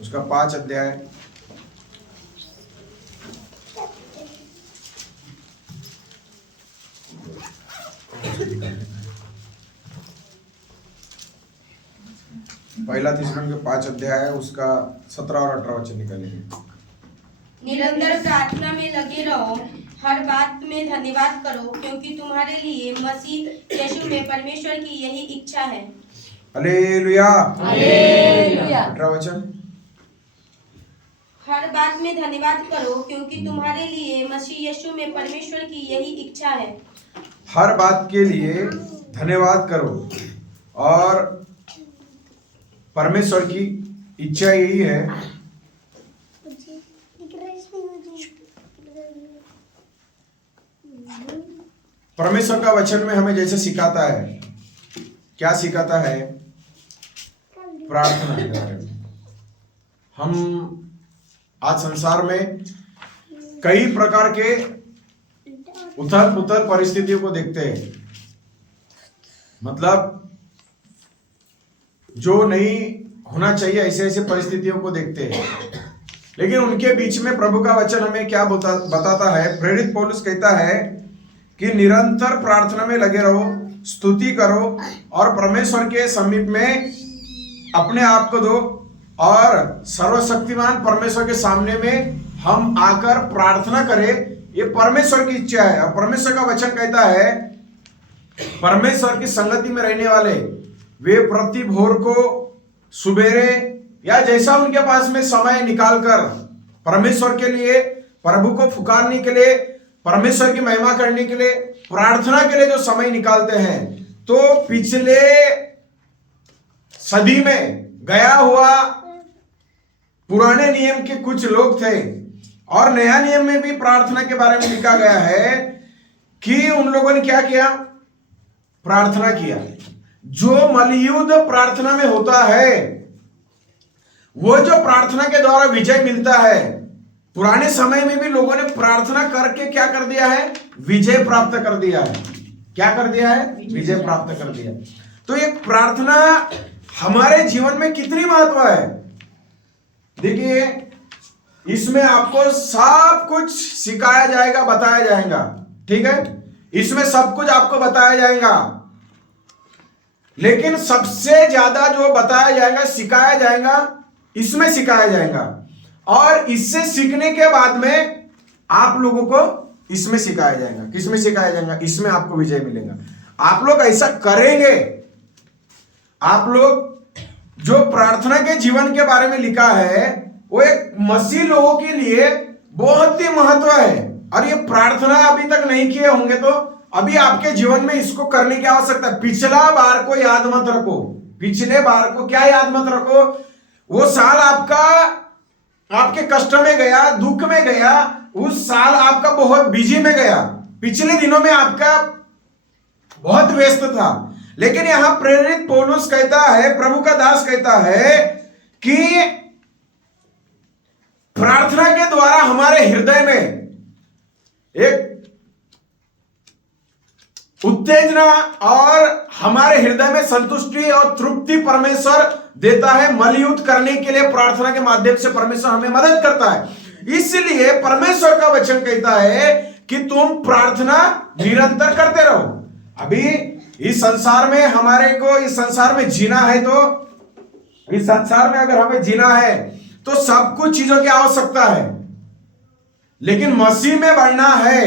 उसका 5 अध्याय। पहला थिस्सलुनीके 5 अध्याय है, उसका 17 और 18 वचन निकालेंगे। निरंतर प्रार्थना में लगे रहो, हर बात में धन्यवाद करो, क्योंकि तुम्हारे लिए मसीह यीशु में परमेश्वर की यही इच्छा है। हालेलुया। 18 वचन। हर बात में धन्यवाद करो, क्योंकि तुम्हारे लिए मसीह यीशु में परमेश्वर की यही इच्छा है। हर बात के लिए धन्यवाद करो, और परमेश्वर की इच्छा यही है। परमेश्वर का वचन में हमें जैसे सिखाता है, क्या सिखाता है? प्रार्थना के बारे में। हम आज संसार में कई प्रकार के उथल पुथल परिस्थितियों को देखते हैं, मतलब जो नहीं होना चाहिए ऐसे ऐसे परिस्थितियों को देखते हैं, लेकिन उनके बीच में प्रभु का वचन हमें क्या बताता है? प्रेरित पौलुस कहता है कि निरंतर प्रार्थना में लगे रहो, स्तुति करो और परमेश्वर के समीप में अपने आप को दो, और सर्वशक्तिमान परमेश्वर के सामने में हम आकर प्रार्थना करें। ये परमेश्वर की इच्छा है। और परमेश्वर का वचन कहता है, परमेश्वर की संगति में रहने वाले वे प्रति भोर को, सुबेरे या जैसा उनके पास में समय निकालकर परमेश्वर के लिए, प्रभु को पुकारने के लिए, परमेश्वर की महिमा करने के लिए, प्रार्थना के लिए जो समय निकालते हैं, तो पिछले सदी में गया हुआ पुराने नियम के कुछ लोग थे, और नया नियम में भी प्रार्थना के बारे में लिखा गया है कि उन लोगों ने क्या किया? प्रार्थना किया। जो मलयुद्ध प्रार्थना में होता है, वो जो प्रार्थना के द्वारा विजय मिलता है, पुराने समय में भी लोगों ने प्रार्थना करके क्या कर दिया है? विजय प्राप्त कर दिया है। क्या कर दिया है? विजय प्राप्त कर दिया। तो ये प्रार्थना हमारे जीवन में कितनी महत्व है। देखिए, इसमें आपको सब कुछ सिखाया जाएगा, बताया जाएगा, ठीक है? इसमें सब कुछ आपको बताया जाएगा, लेकिन सबसे ज्यादा जो बताया जाएगा, सिखाया जाएगा, इसमें सिखाया जाएगा, और इससे सीखने के बाद में आप लोगों को इसमें सिखाया जाएगा। किसमें सिखाया जाएगा? इसमें आपको विजय मिलेगा। आप लोग ऐसा करेंगे। आप लोग जो प्रार्थना के जीवन के बारे में लिखा है, वो एक मसीह लोगों के लिए बहुत ही महत्व है। और ये प्रार्थना अभी तक नहीं किए होंगे तो अभी आपके जीवन में इसको करने की आवश्यकता है। पिछला बार को याद मत रखो। पिछले बार को क्या याद मत रखो? वो साल आपका आपके कष्ट में गया, दुख में गया, उस साल आपका बहुत बिजी में गया, पिछले दिनों में आपका बहुत व्यस्त था। लेकिन यहां प्रेरित पौलुस कहता है, प्रभु का दास कहता है कि प्रार्थना के द्वारा हमारे हृदय में एक उत्तेजना और हमारे हृदय में संतुष्टि और तृप्ति परमेश्वर देता है। मलयुद्ध करने के लिए प्रार्थना के माध्यम से परमेश्वर हमें मदद करता है। इसलिए परमेश्वर का वचन कहता है कि तुम प्रार्थना निरंतर करते रहो। अभी इस संसार में हमारे को इस संसार में जीना है, तो इस संसार में अगर हमें जीना है तो सब कुछ चीजों की आवश्यकता है, लेकिन मसीह में बढ़ना है,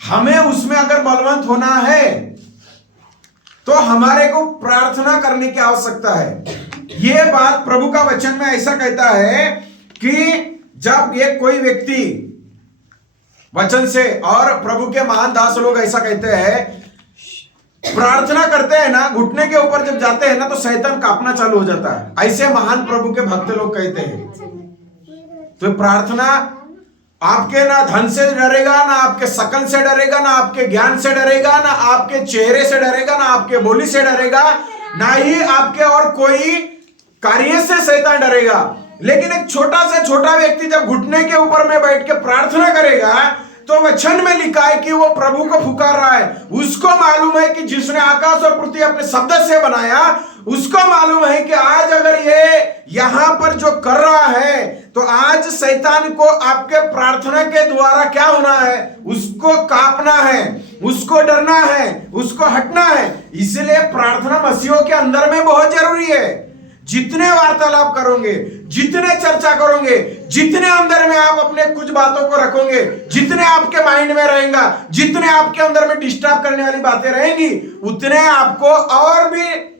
हमें उसमें अगर बलवंत होना है तो हमारे को प्रार्थना करने की आवश्यकता है। यह बात प्रभु का वचन में ऐसा कहता है कि जब ये कोई व्यक्ति वचन से, और प्रभु के महान दास लोग ऐसा कहते हैं, प्रार्थना करते हैं ना, घुटने के ऊपर जब जाते हैं ना तो शैतान कांपना चालू हो जाता है। ऐसे महान प्रभु के भक्त लोग कहते हैं। तो प्रार्थना आपके ना धन से डरेगा, ना आपके शकल से डरेगा, ना आपके ज्ञान से डरेगा, ना आपके चेहरे से डरेगा, ना आपके बोली से डरेगा, ना ही आपके और कोई कार्य से शैतान डरेगा। लेकिन एक छोटा से छोटा व्यक्ति जब घुटने के ऊपर में बैठ के प्रार्थना करेगा तो वचन में लिखा है कि वो प्रभु को पुकार रहा है। उसको मालूम है कि जिसने आकाश और पृथ्वी अपने शब्द से बनाया, उसको मालूम है कि आज अगर ये यहां पर जो कर रहा है शैतान को आपके प्रार्थना के द्वारा क्या होना है, उसको कांपना है, उसको डरना है, उसको हटना है। इसलिए प्रार्थना मसीहों के अंदर में बहुत जरूरी है। जितने वार्तालाप करोगे, जितने चर्चा करोगे, जितने अंदर में आप अपने कुछ बातों को रखोगे, जितने आपके माइंड में रहेगा, जितने आपके अंदर में डिस्टर्ब करने वाली बातें रहेंगी, उतने आपको और भी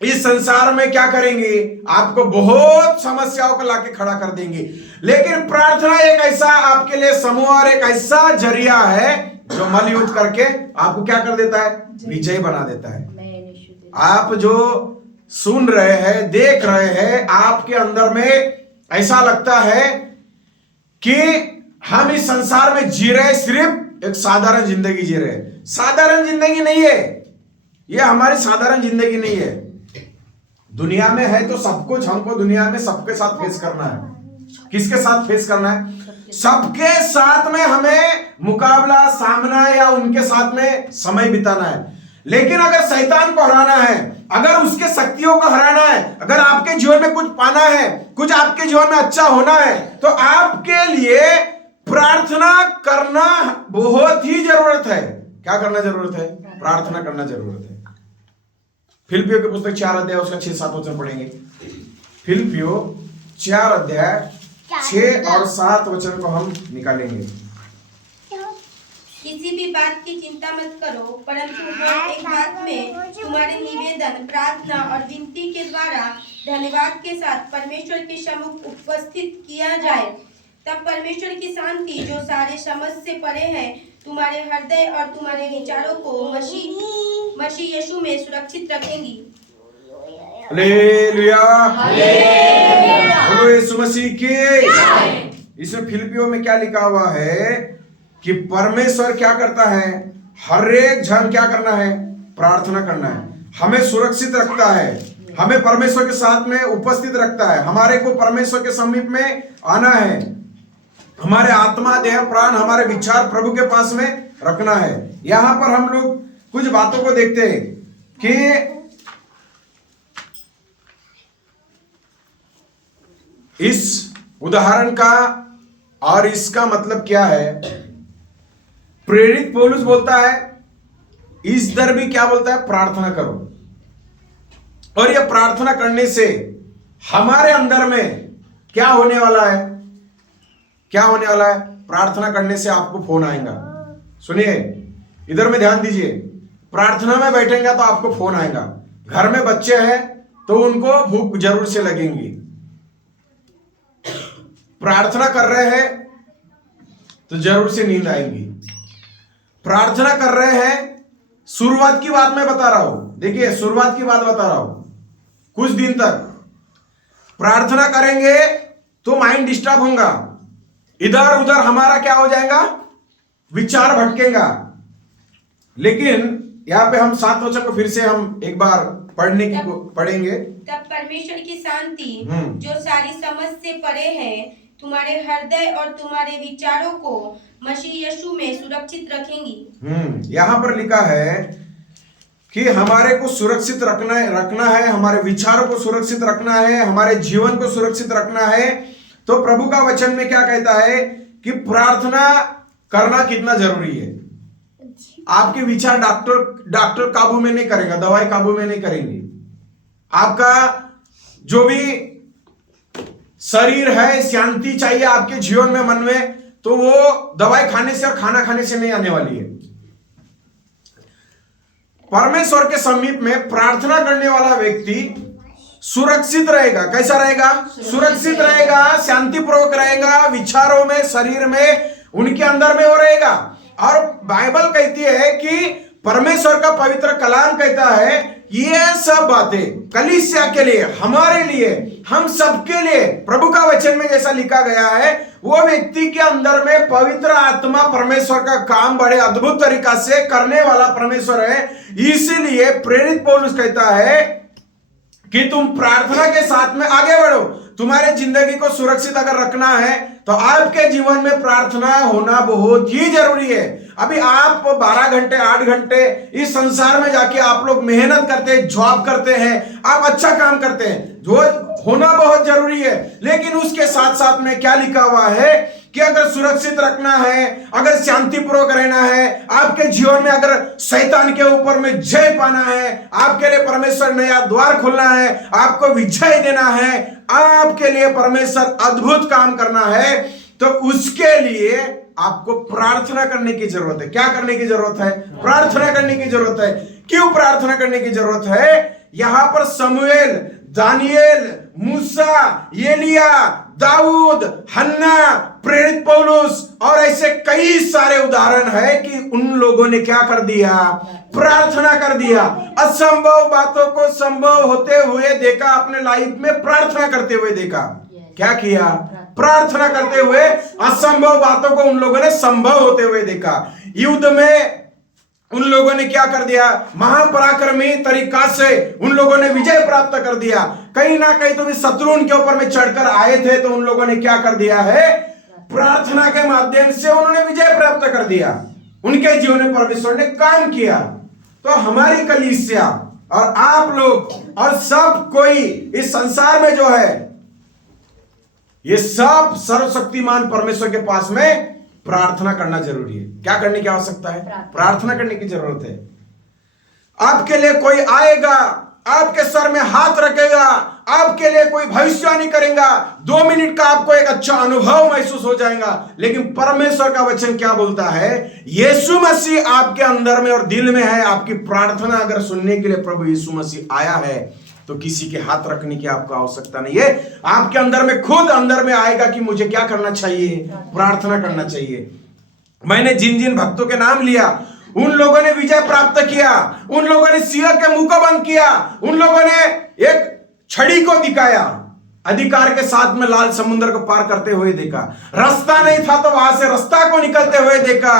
इस संसार में क्या करेंगे, आपको बहुत समस्याओं को लाके खड़ा कर देंगे। लेकिन प्रार्थना एक ऐसा आपके लिए समूह और एक ऐसा जरिया है जो मल युद्ध करके आपको क्या कर देता है, विजय बना देता है। आप जो सुन रहे हैं, देख रहे हैं, आपके अंदर में ऐसा लगता है कि हम इस संसार में जी रहे, सिर्फ एक साधारण जिंदगी जी रहे। साधारण जिंदगी नहीं है ये, हमारी साधारण जिंदगी नहीं है। दुनिया में है तो सब कुछ हमको दुनिया में सबके साथ फेस करना है। किसके साथ फेस करना है? सबके साथ में हमें मुकाबला, सामना या उनके साथ में समय बिताना है। लेकिन अगर शैतान को हराना है, अगर उसके शक्तियों को हराना है, अगर आपके जीवन में कुछ पाना है, कुछ आपके जीवन में अच्छा होना है, तो आपके लिए प्रार्थना करना बहुत ही जरूरत है। क्या करना जरूरत है? प्रार्थना करना जरूरत है। फिलिपियों की पुस्तक 4 अध्याय उसका 6-7 वचन पढ़ेंगे। फिलिपियों 4 अध्याय 6 और 7 वचन को हम निकालेंगे। किसी भी बात की चिंता मत करो, परंतु हर एक बात में तुम्हारे निवेदन, प्रार्थना और विनती के द्वारा धन्यवाद के साथ परमेश्वर के सम्मुख उपस्थित किया जाए। तब परमेश्वर की शांति, जो सारे समझ से परे है, तुम्हारे हृदय और तुम्हारे विचारों को मसीह यीशु में सुरक्षित रखेंगी। हालेलुया, बोलो यीशु मसीह की। इसमें फिलिपियों में क्या लिखा हुआ है कि परमेश्वर क्या करता है, हर एक जन क्या करना है, प्रार्थना करना है, हमें सुरक्षित रखता है, हमें परमेश्वर के साथ में उपस्थित रखता है, हमारे को परमेश्वर के समीप में आना है, हमारे आत्मा, देह, प्राण, हमारे विचार प्रभु के पास में रखना है। यहां पर हम लोग कुछ बातों को देखते हैं कि इस उदाहरण का और इसका मतलब क्या है। प्रेरित पौलुस बोलता है, इस दर भी क्या बोलता है, प्रार्थना करो। और यह प्रार्थना करने से हमारे अंदर में क्या होने वाला है, क्या होने वाला है? प्रार्थना करने से आपको फोन आएगा। सुनिए, इधर में ध्यान दीजिए। प्रार्थना में बैठेंगे तो आपको फोन आएगा। घर में बच्चे हैं तो उनको भूख जरूर से लगेंगी। प्रार्थना कर रहे हैं तो जरूर से नींद आएगी। प्रार्थना कर रहे हैं, शुरुआत की बात मैं बता रहा हूं, देखिए शुरुआत की बात बता रहा हूं। कुछ दिन तक प्रार्थना करेंगे तो माइंड डिस्टर्ब होगा, इधर उधर हमारा क्या हो जाएगा, विचार भटकेगा। लेकिन यहां पे हम 7 वचन को फिर से हम एक बार पढ़ेंगे। तब परमेश्वर की शांति, जो सारी समझ से परे है, तुम्हारे हृदय और तुम्हारे विचारों को मसीह यीशु में सुरक्षित रखेंगी। यहाँ पर लिखा है कि हमारे को सुरक्षित रखना है, हमारे विचारों को सुरक्षित रखना है, हमारे जीवन को सुरक्षित रखना है। तो प्रभु का वचन में क्या कहता है कि प्रार्थना करना कितना जरूरी है। आपके विचार डॉक्टर काबू में नहीं करेगा, दवाई काबू में नहीं करेंगी। आपका जो भी शरीर है, शांति चाहिए आपके जीवन में, मन में, तो वो दवाई खाने से और खाना खाने से नहीं आने वाली है। परमेश्वर के समीप में प्रार्थना करने वाला व्यक्ति सुरक्षित रहेगा। कैसा रहेगा? सुरक्षित रहेगा, शांतिपूर्वक रहेगा, विचारों में, शरीर में, उनके अंदर में वो रहेगा। और बाइबल कहती है कि परमेश्वर का पवित्र कलाम कहता है ये सब बातें कलीसिया के लिए, हमारे लिए, हम सबके लिए, प्रभु का वचन में जैसा लिखा गया है, वो व्यक्ति के अंदर में पवित्र आत्मा परमेश्वर का काम बड़े अद्भुत तरीका से करने वाला परमेश्वर है। इसीलिए प्रेरित पौलुस कहता है कि तुम प्रार्थना के साथ में आगे बढ़ो। तुम्हारे जिंदगी को सुरक्षित अगर रखना है तो आपके जीवन में प्रार्थना होना बहुत ही जरूरी है। अभी आप 12 घंटे 8 घंटे इस संसार में जाके आप लोग मेहनत करते हैं, जॉब करते हैं, आप अच्छा काम करते हैं, जो होना बहुत जरूरी है, लेकिन उसके साथ साथ में क्या लिखा हुआ है कि अगर सुरक्षित रखना है, अगर शांतिपूर्वक रहना है, आपके जीवन में अगर शैतान के ऊपर में जय पाना है, आपके लिए परमेश्वर नया द्वार खोलना है, आपको विजय देना है, आपके लिए परमेश्वर अद्भुत काम करना है, तो उसके लिए आपको प्रार्थना करने की जरूरत है। क्या करने की जरूरत है? प्रार्थना करने की जरूरत है। क्यों प्रार्थना करने की जरूरत है? यहां पर शमूएल, दानिएल, मूसा, एलिया, दाऊद, हन्ना, प्रेरित पौलुस और ऐसे कई सारे उदाहरण है कि उन लोगों ने क्या कर दिया? प्रार्थना कर दिया। असंभव बातों को संभव होते हुए देखा, अपने लाइफ में प्रार्थना करते हुए देखा। क्या किया? प्रार्थना करते हुए असंभव बातों को उन लोगों ने संभव होते हुए देखा। युद्ध में उन लोगों ने क्या कर दिया? महापराक्रमी तरीका से उन लोगों ने विजय प्राप्त कर दिया। कहीं ना कहीं तो भी शत्रु उनके ऊपर में चढ़कर आए थे, तो उन लोगों ने क्या कर दिया है? प्रार्थना के माध्यम से उन्होंने विजय प्राप्त कर दिया। उनके जीवन में परमेश्वर ने काम किया। तो हमारी कलीसिया और आप लोग और सब कोई इस संसार में जो है, ये सब सर्वशक्तिमान परमेश्वर के पास में प्रार्थना करना जरूरी है। क्या करने की आवश्यकता है? प्रार्थना करने की जरूरत है। आपके लिए कोई आएगा, आपके सर में हाथ रखेगा, आपके लिए कोई भविष्यवाणी करेगा, 2 मिनट का आपको एक अच्छा अनुभव महसूस हो जाएगा। लेकिन परमेश्वर का वचन क्या बोलता है? यीशु मसीह आपके अंदर में और दिल में है। आपकी प्रार्थना अगर सुनने के लिए प्रभु यीशु मसीह आया है, तो किसी के हाथ रखने की आपको आवश्यकता नहीं है। आपके अंदर में खुद अंदर में आएगा कि मुझे क्या करना चाहिए? प्रार्थना करना चाहिए। मैंने जिन जिन भक्तों के नाम लिया, उन लोगों ने विजय प्राप्त किया, उन लोगों ने सिंह के मुंह को बंद किया, उन लोगों ने एक छड़ी को दिखाया, अधिकार के साथ में लाल समुद्र को पार करते हुए देखा। रास्ता नहीं था तो वहां से रास्ता को निकलते हुए देखा।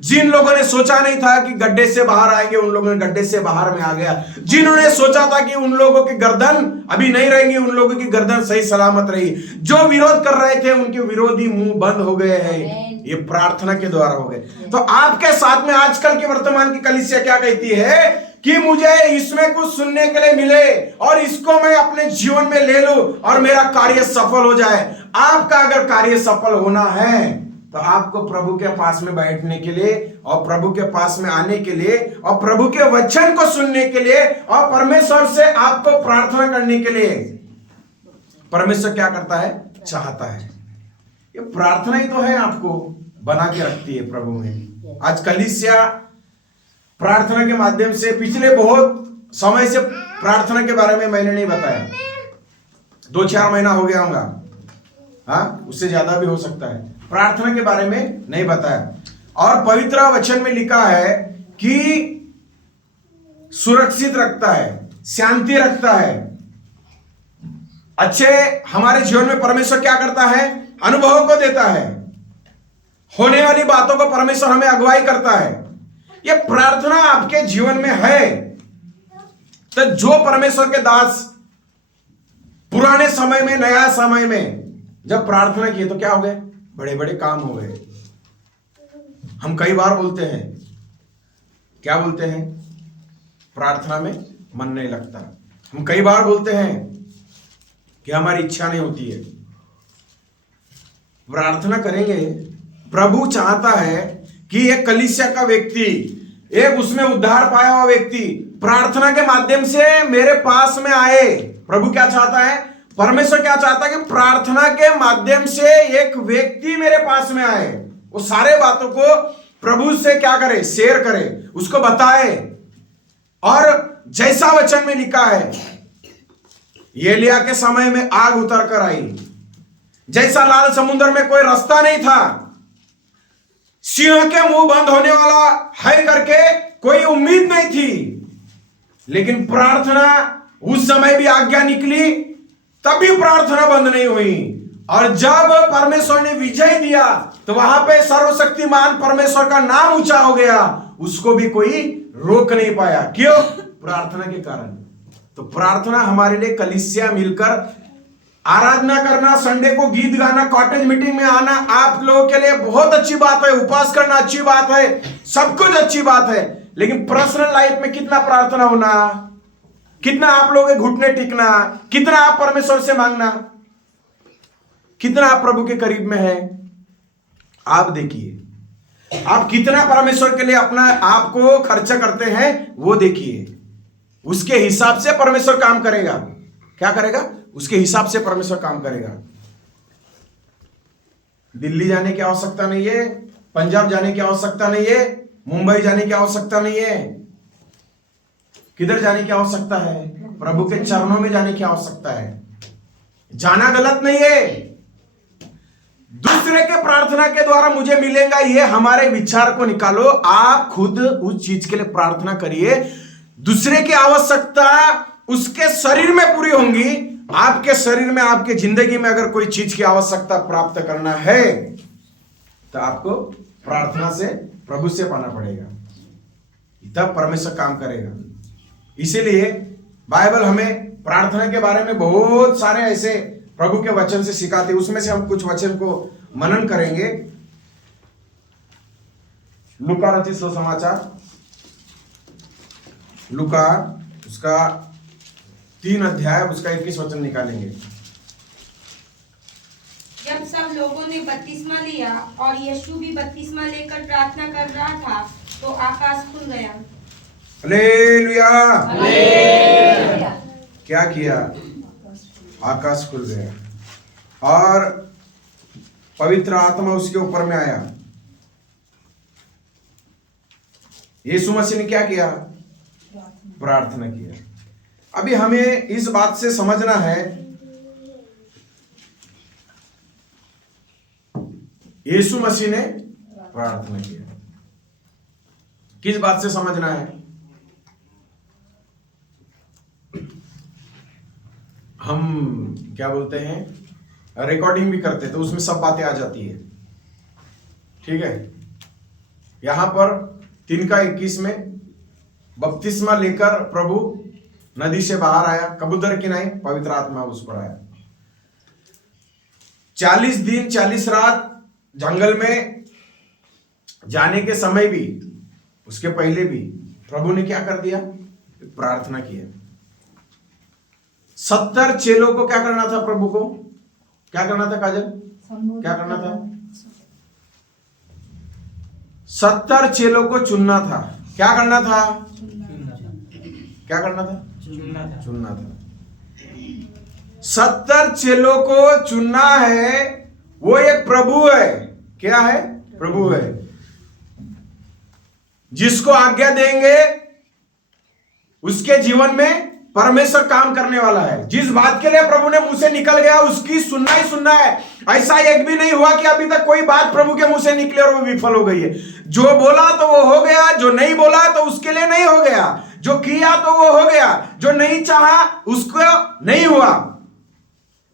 जिन लोगों ने सोचा नहीं था कि गड्ढे से बाहर आएंगे, उन लोगों ने गड्ढे से बाहर में आ गया। जिन्होंने सोचा था कि उन लोगों की गर्दन अभी नहीं रहेंगी, उन लोगों की गर्दन सही सलामत रही। जो विरोध कर रहे थे, उनके विरोधी मुंह बंद हो गए हैं। ये प्रार्थना के द्वारा हो गए। तो आपके साथ में आजकल की वर्तमान की कलीसिया क्या कहती है कि मुझे इसमें कुछ सुनने के लिए मिले और इसको मैं अपने जीवन में ले लूं और मेरा कार्य सफल हो जाए। आपका अगर कार्य सफल होना है, तो आपको प्रभु के पास में बैठने के लिए और प्रभु के पास में आने के लिए और प्रभु के वचन को सुनने के लिए और परमेश्वर से आपको प्रार्थना करने के लिए परमेश्वर क्या करता है? चाहता है। ये प्रार्थना ही तो है आपको बना के रखती है प्रभु में। आज कलीसिया प्रार्थना के माध्यम से, पिछले बहुत समय से प्रार्थना के बारे में मैंने नहीं बताया, 2-4 महीना हो गया होगा, हाँ उससे ज्यादा भी हो सकता है, प्रार्थना के बारे में नहीं बताया। और पवित्र वचन में लिखा है कि सुरक्षित रखता है, शांति रखता है। अच्छे हमारे जीवन में परमेश्वर क्या करता है? अनुभव को देता है। होने वाली बातों को परमेश्वर हमें अगुवाई करता है। ये प्रार्थना आपके जीवन में है, तो जो परमेश्वर के दास पुराने समय में, नया समय में जब प्रार्थना किए तो क्या हो गए? बड़े बड़े काम हो गए। हम कई बार बोलते हैं, क्या बोलते हैं? प्रार्थना में मन नहीं लगता। हम कई बार बोलते हैं कि हमारी इच्छा नहीं होती है। प्रार्थना करेंगे, प्रभु चाहता है कि एक कलीसिया का व्यक्ति, एक उसमें उद्धार पाया हुआ व्यक्ति प्रार्थना के माध्यम से मेरे पास में आए। प्रभु क्या चाहता है? परमेश्वर क्या चाहता है कि प्रार्थना के माध्यम से एक व्यक्ति मेरे पास में आए, वो सारे बातों को प्रभु से क्या करे? शेयर करे, उसको बताए। और जैसा वचन में लिखा है, एलिया के समय में आग उतर कर आई, जैसा लाल समुद्र में कोई रास्ता नहीं था, सिंह के मुंह बंद होने वाला है करके कोई उम्मीद नहीं थी, लेकिन प्रार्थना उस समय भी आज्ञा निकली, तभी प्रार्थना बंद नहीं हुई। और जब परमेश्वर ने विजय दिया, तो वहां पे सर्वशक्तिमान परमेश्वर का नाम ऊंचा हो गया, उसको भी कोई रोक नहीं पाया। क्यों? प्रार्थना के कारण। तो प्रार्थना हमारे लिए कलीसिया मिलकर आराधना करना, संडे को गीत गाना, कॉटेज मीटिंग में आना आप लोगों के लिए बहुत अच्छी बात है, उपवास करना अच्छी बात है, सब कुछ अच्छी बात है, लेकिन पर्सनल लाइफ में कितना प्रार्थना होना, कितना आप लोगों के घुटने टिकना, कितना आप परमेश्वर से मांगना, कितना आप प्रभु के करीब में है, आप देखिए आप कितना परमेश्वर के लिए अपना आपको खर्चा करते हैं, वो देखिए। उसके हिसाब से परमेश्वर काम करेगा। क्या करेगा? उसके हिसाब से परमेश्वर काम करेगा। दिल्ली जाने की आवश्यकता नहीं है, पंजाब जाने की आवश्यकता नहीं है, मुंबई जाने की आवश्यकता नहीं है। किधर जाने की आवश्यकता है? प्रभु के चरणों में जाने की आवश्यकता है। जाना गलत नहीं है, दूसरे के प्रार्थना के द्वारा मुझे मिलेगा, ये हमारे विचार को निकालो। आप खुद उस चीज के लिए प्रार्थना करिए। दूसरे की आवश्यकता उसके शरीर में पूरी होंगी। आपके शरीर में, आपके जिंदगी में अगर कोई चीज की आवश्यकता प्राप्त करना है तो आपको प्रार्थना से, प्रभु से पाना पड़ेगा, तब परमेश्वर काम करेगा। इसीलिए बाइबल हमें प्रार्थना के बारे में बहुत सारे ऐसे प्रभु के वचन से सिखाते, उसमें से हम कुछ वचन को मनन करेंगे। लूका रचित सुसमाचार, लूका उसका 3 अध्याय, उसका 21 वचन निकालेंगे। जब सब लोगों ने बपतिस्मा लिया और यीशु भी बपतिस्मा लेकर प्रार्थना कर रहा था तो आकाश खुल गया। हालेलुया। हालेलुया। क्या किया? आकाश खुल गया और पवित्र आत्मा उसके ऊपर में आया। यीशु मसीह ने क्या किया? प्रार्थना किया। अभी हमें इस बात से समझना है, यीशु मसीह ने प्रार्थना किया। किस बात से समझना है? हम क्या बोलते हैं, रिकॉर्डिंग भी करते तो उसमें सब बातें आ जाती है, ठीक है। यहां पर 3:21 में बपतिस्मा लेकर प्रभु नदी से बाहर आया, कबूतर की नहीं, पवित्र आत्मा उस पर आया। 40 दिन 40 रात जंगल में जाने के समय भी, उसके पहले भी प्रभु ने क्या कर दिया? प्रार्थना किया। 70 चेलों को क्या करना था? प्रभु को क्या करना था? काजल, क्या करना था? 70 चेलों को चुनना था। क्या करना था? क्या करना था? चुनना था। 70 चेलों को चुनना है। वो एक प्रभु है। क्या है? प्रभु है, जिसको आज्ञा देंगे उसके जीवन में परमेश्वर काम करने वाला है। जिस बात के लिए प्रभु ने मुंह से निकल गया उसकी सुनना ही सुनना है। ऐसा एक भी नहीं हुआ कि अभी तक कोई बात प्रभु के मुंह से निकले और वो विफल हो गई है। जो बोला तो वो हो गया, जो नहीं बोला तो उसके लिए नहीं हो गया, जो किया तो वो हो गया, जो नहीं चाहा उसको नहीं हुआ।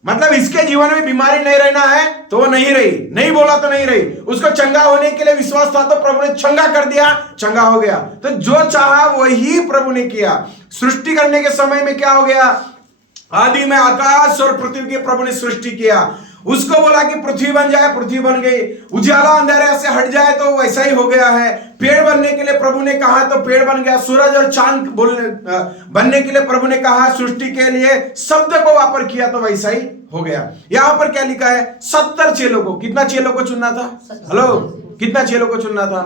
मतलब इसके जीवन में बीमारी नहीं रहना है तो वो नहीं रही, नहीं बोला तो नहीं रही। उसको चंगा होने के लिए विश्वास था तो प्रभु ने चंगा कर दिया, चंगा हो गया। तो जो चाहा वही प्रभु ने किया। सृष्टि करने के समय में क्या हो गया? आदि में आकाश और पृथ्वी की प्रभु ने सृष्टि किया। उसको बोला कि पृथ्वी बन जाए, पृथ्वी बन गई। उजाला अंधेरे से हट जाए तो वैसा ही हो गया है। पेड़ बनने के लिए प्रभु ने कहा तो पेड़ बन गया। सूरज और चांद बनने के लिए प्रभु ने कहा, सृष्टि के लिए शब्द को वापर किया तो वैसा ही हो गया। यहां पर क्या लिखा है? 70 चेलों को। कितना चेलों को चुनना था? हेलो, कितना चेलों को चुनना था?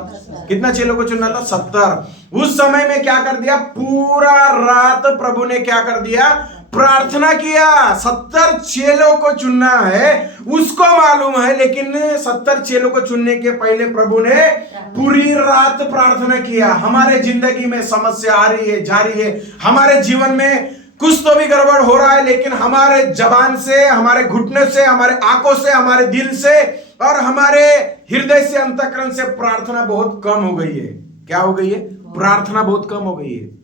कितना चेलों को चुनना था? 70। उस समय में क्या कर दिया? पूरा रात प्रभु ने क्या कर दिया? प्रार्थना किया। 70 चेलों को चुनना है, उसको मालूम है, लेकिन 70 चेलों को चुनने के पहले प्रभु ने पूरी रात प्रार्थना किया। हमारे जिंदगी में समस्या आ रही है, जा रही है, हमारे जीवन में कुछ तो भी गड़बड़ हो रहा है, लेकिन हमारे जबान से, हमारे घुटने से, हमारे आंखों से, हमारे दिल से और हमारे हृदय से, अंतःकरण से प्रार्थना बहुत कम हो गई है। क्या हो गई है? प्रार्थना बहुत कम हो गई है।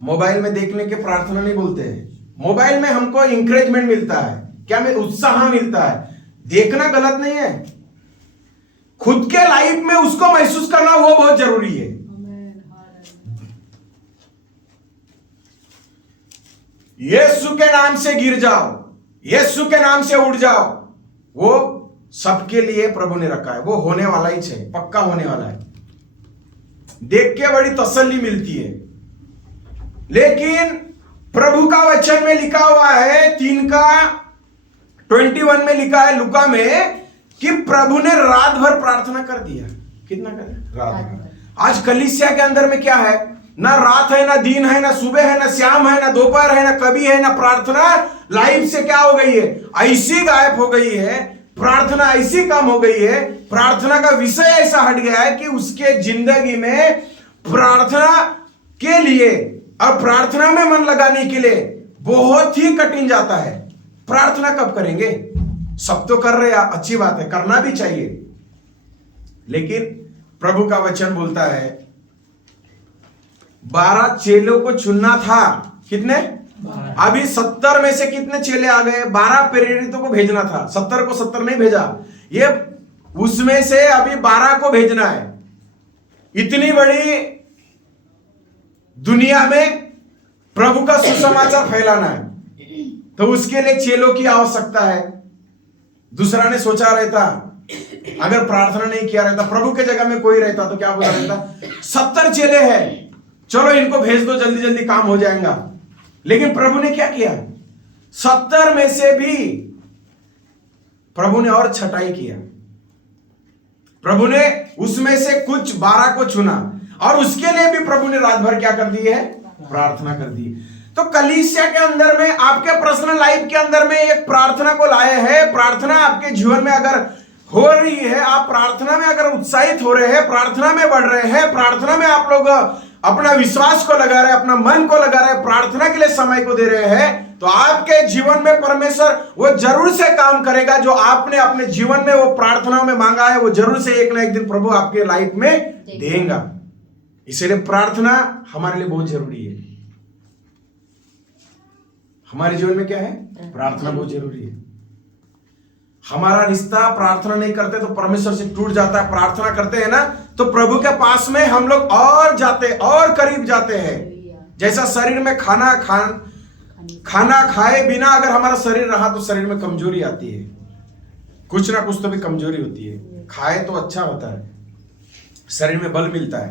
मोबाइल में देखने के प्रार्थना नहीं बोलते हैं। मोबाइल में हमको इंकरेजमेंट मिलता है, क्या में उत्साह मिलता है। देखना गलत नहीं है, खुद के लाइफ में उसको महसूस करना वो बहुत जरूरी है। यीशु के नाम से गिर जाओ, यीशु के नाम से उठ जाओ, वो सबके लिए प्रभु ने रखा है। वो होने वाला ही है, पक्का होने वाला है। देख के बड़ी तसल्ली मिलती है। लेकिन प्रभु का वचन में लिखा हुआ है 3:21 में लिखा है लुका में कि प्रभु ने रात भर प्रार्थना कर दिया। कितना कर? रात भर। आज कलीसिया के अंदर में क्या है? ना रात है, ना दिन है, ना सुबह है, ना शाम है, ना दोपहर है, ना कभी है, ना प्रार्थना लाइफ से क्या हो गई है? ऐसी गायब हो गई है, प्रार्थना ऐसी कम हो गई है, प्रार्थना का विषय ऐसा हट गया है कि उसके जिंदगी में प्रार्थना के लिए और प्रार्थना में मन लगाने के लिए बहुत ही कठिन जाता है। प्रार्थना कब करेंगे? सब तो कर रहे हैं, अच्छी बात है, करना भी चाहिए। लेकिन प्रभु का वचन बोलता है 12 चेलों को चुनना था। कितने? अभी 70 में से कितने चेले आ गए? 12 प्रेरितों को भेजना था। 70 को 70 नहीं भेजा, ये उसमें से अभी 12 को भेजना है। इतनी बड़ी दुनिया में प्रभु का सुसमाचार फैलाना है, तो उसके लिए चेलों की आवश्यकता है। दूसरा ने सोचा रहता, अगर प्रार्थना नहीं किया रहता, प्रभु के जगह में कोई रहता तो क्या बोला रहता? 70 चेले हैं, चलो इनको भेज दो, जल्दी जल्दी काम हो जाएगा। लेकिन प्रभु ने क्या किया? 70 में से भी प्रभु ने और छटाई किया। प्रभु ने उसमें से कुछ 12 को चुना और उसके लिए भी प्रभु ने रात भर क्या कर दी है? प्रार्थना कर दी। तो कलीसिया के अंदर में, आपके पर्सनल लाइफ के अंदर में एक प्रार्थना को लाए हैं। प्रार्थना आपके जीवन में अगर हो रही है, आप प्रार्थना में अगर उत्साहित हो रहे हैं, प्रार्थना में बढ़ रहे हैं, प्रार्थना में आप लोग अपना विश्वास को लगा रहे हैं, अपना मन को लगा रहे हैं, प्रार्थना के लिए समय को दे रहे हैं, तो आपके जीवन में परमेश्वर वो जरूर से काम करेगा। जो आपने अपने जीवन में वो प्रार्थना में मांगा है, वो जरूर से एक ना एक दिन प्रभु आपके लाइफ में देगा। इसलिए प्रार्थना हमारे लिए बहुत जरूरी है। हमारे जीवन में क्या है? प्रार्थना बहुत जरूरी है। हमारा रिश्ता प्रार्थना नहीं करते तो परमेश्वर से टूट जाता है। प्रार्थना करते हैं ना तो प्रभु के पास में हम लोग और जाते, और करीब जाते हैं। जैसा शरीर में खाना खाए बिना अगर हमारा शरीर रहा तो शरीर में कमजोरी आती है, कुछ ना कुछ तो भी कमजोरी होती है। खाए तो अच्छा होता है, शरीर में बल मिलता है।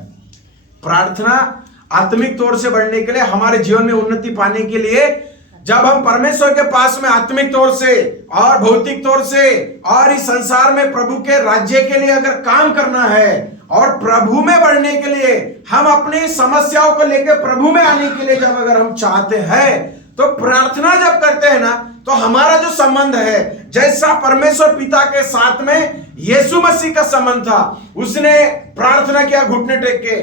प्रार्थना आत्मिक तौर से बढ़ने के लिए, हमारे जीवन में उन्नति पाने के लिए, जब हम परमेश्वर के पास में आत्मिक तौर से और भौतिक तौर से और इस संसार में प्रभु के राज्य के लिए अगर काम करना है और प्रभु में बढ़ने के लिए, हम अपनी समस्याओं को लेकर प्रभु में आने के लिए जब अगर हम चाहते हैं, तो प्रार्थना जब करते हैं ना, तो हमारा जो संबंध है, जैसा परमेश्वर पिता के साथ में यीशु मसीह का संबंध था, उसने प्रार्थना किया घुटने टेक के,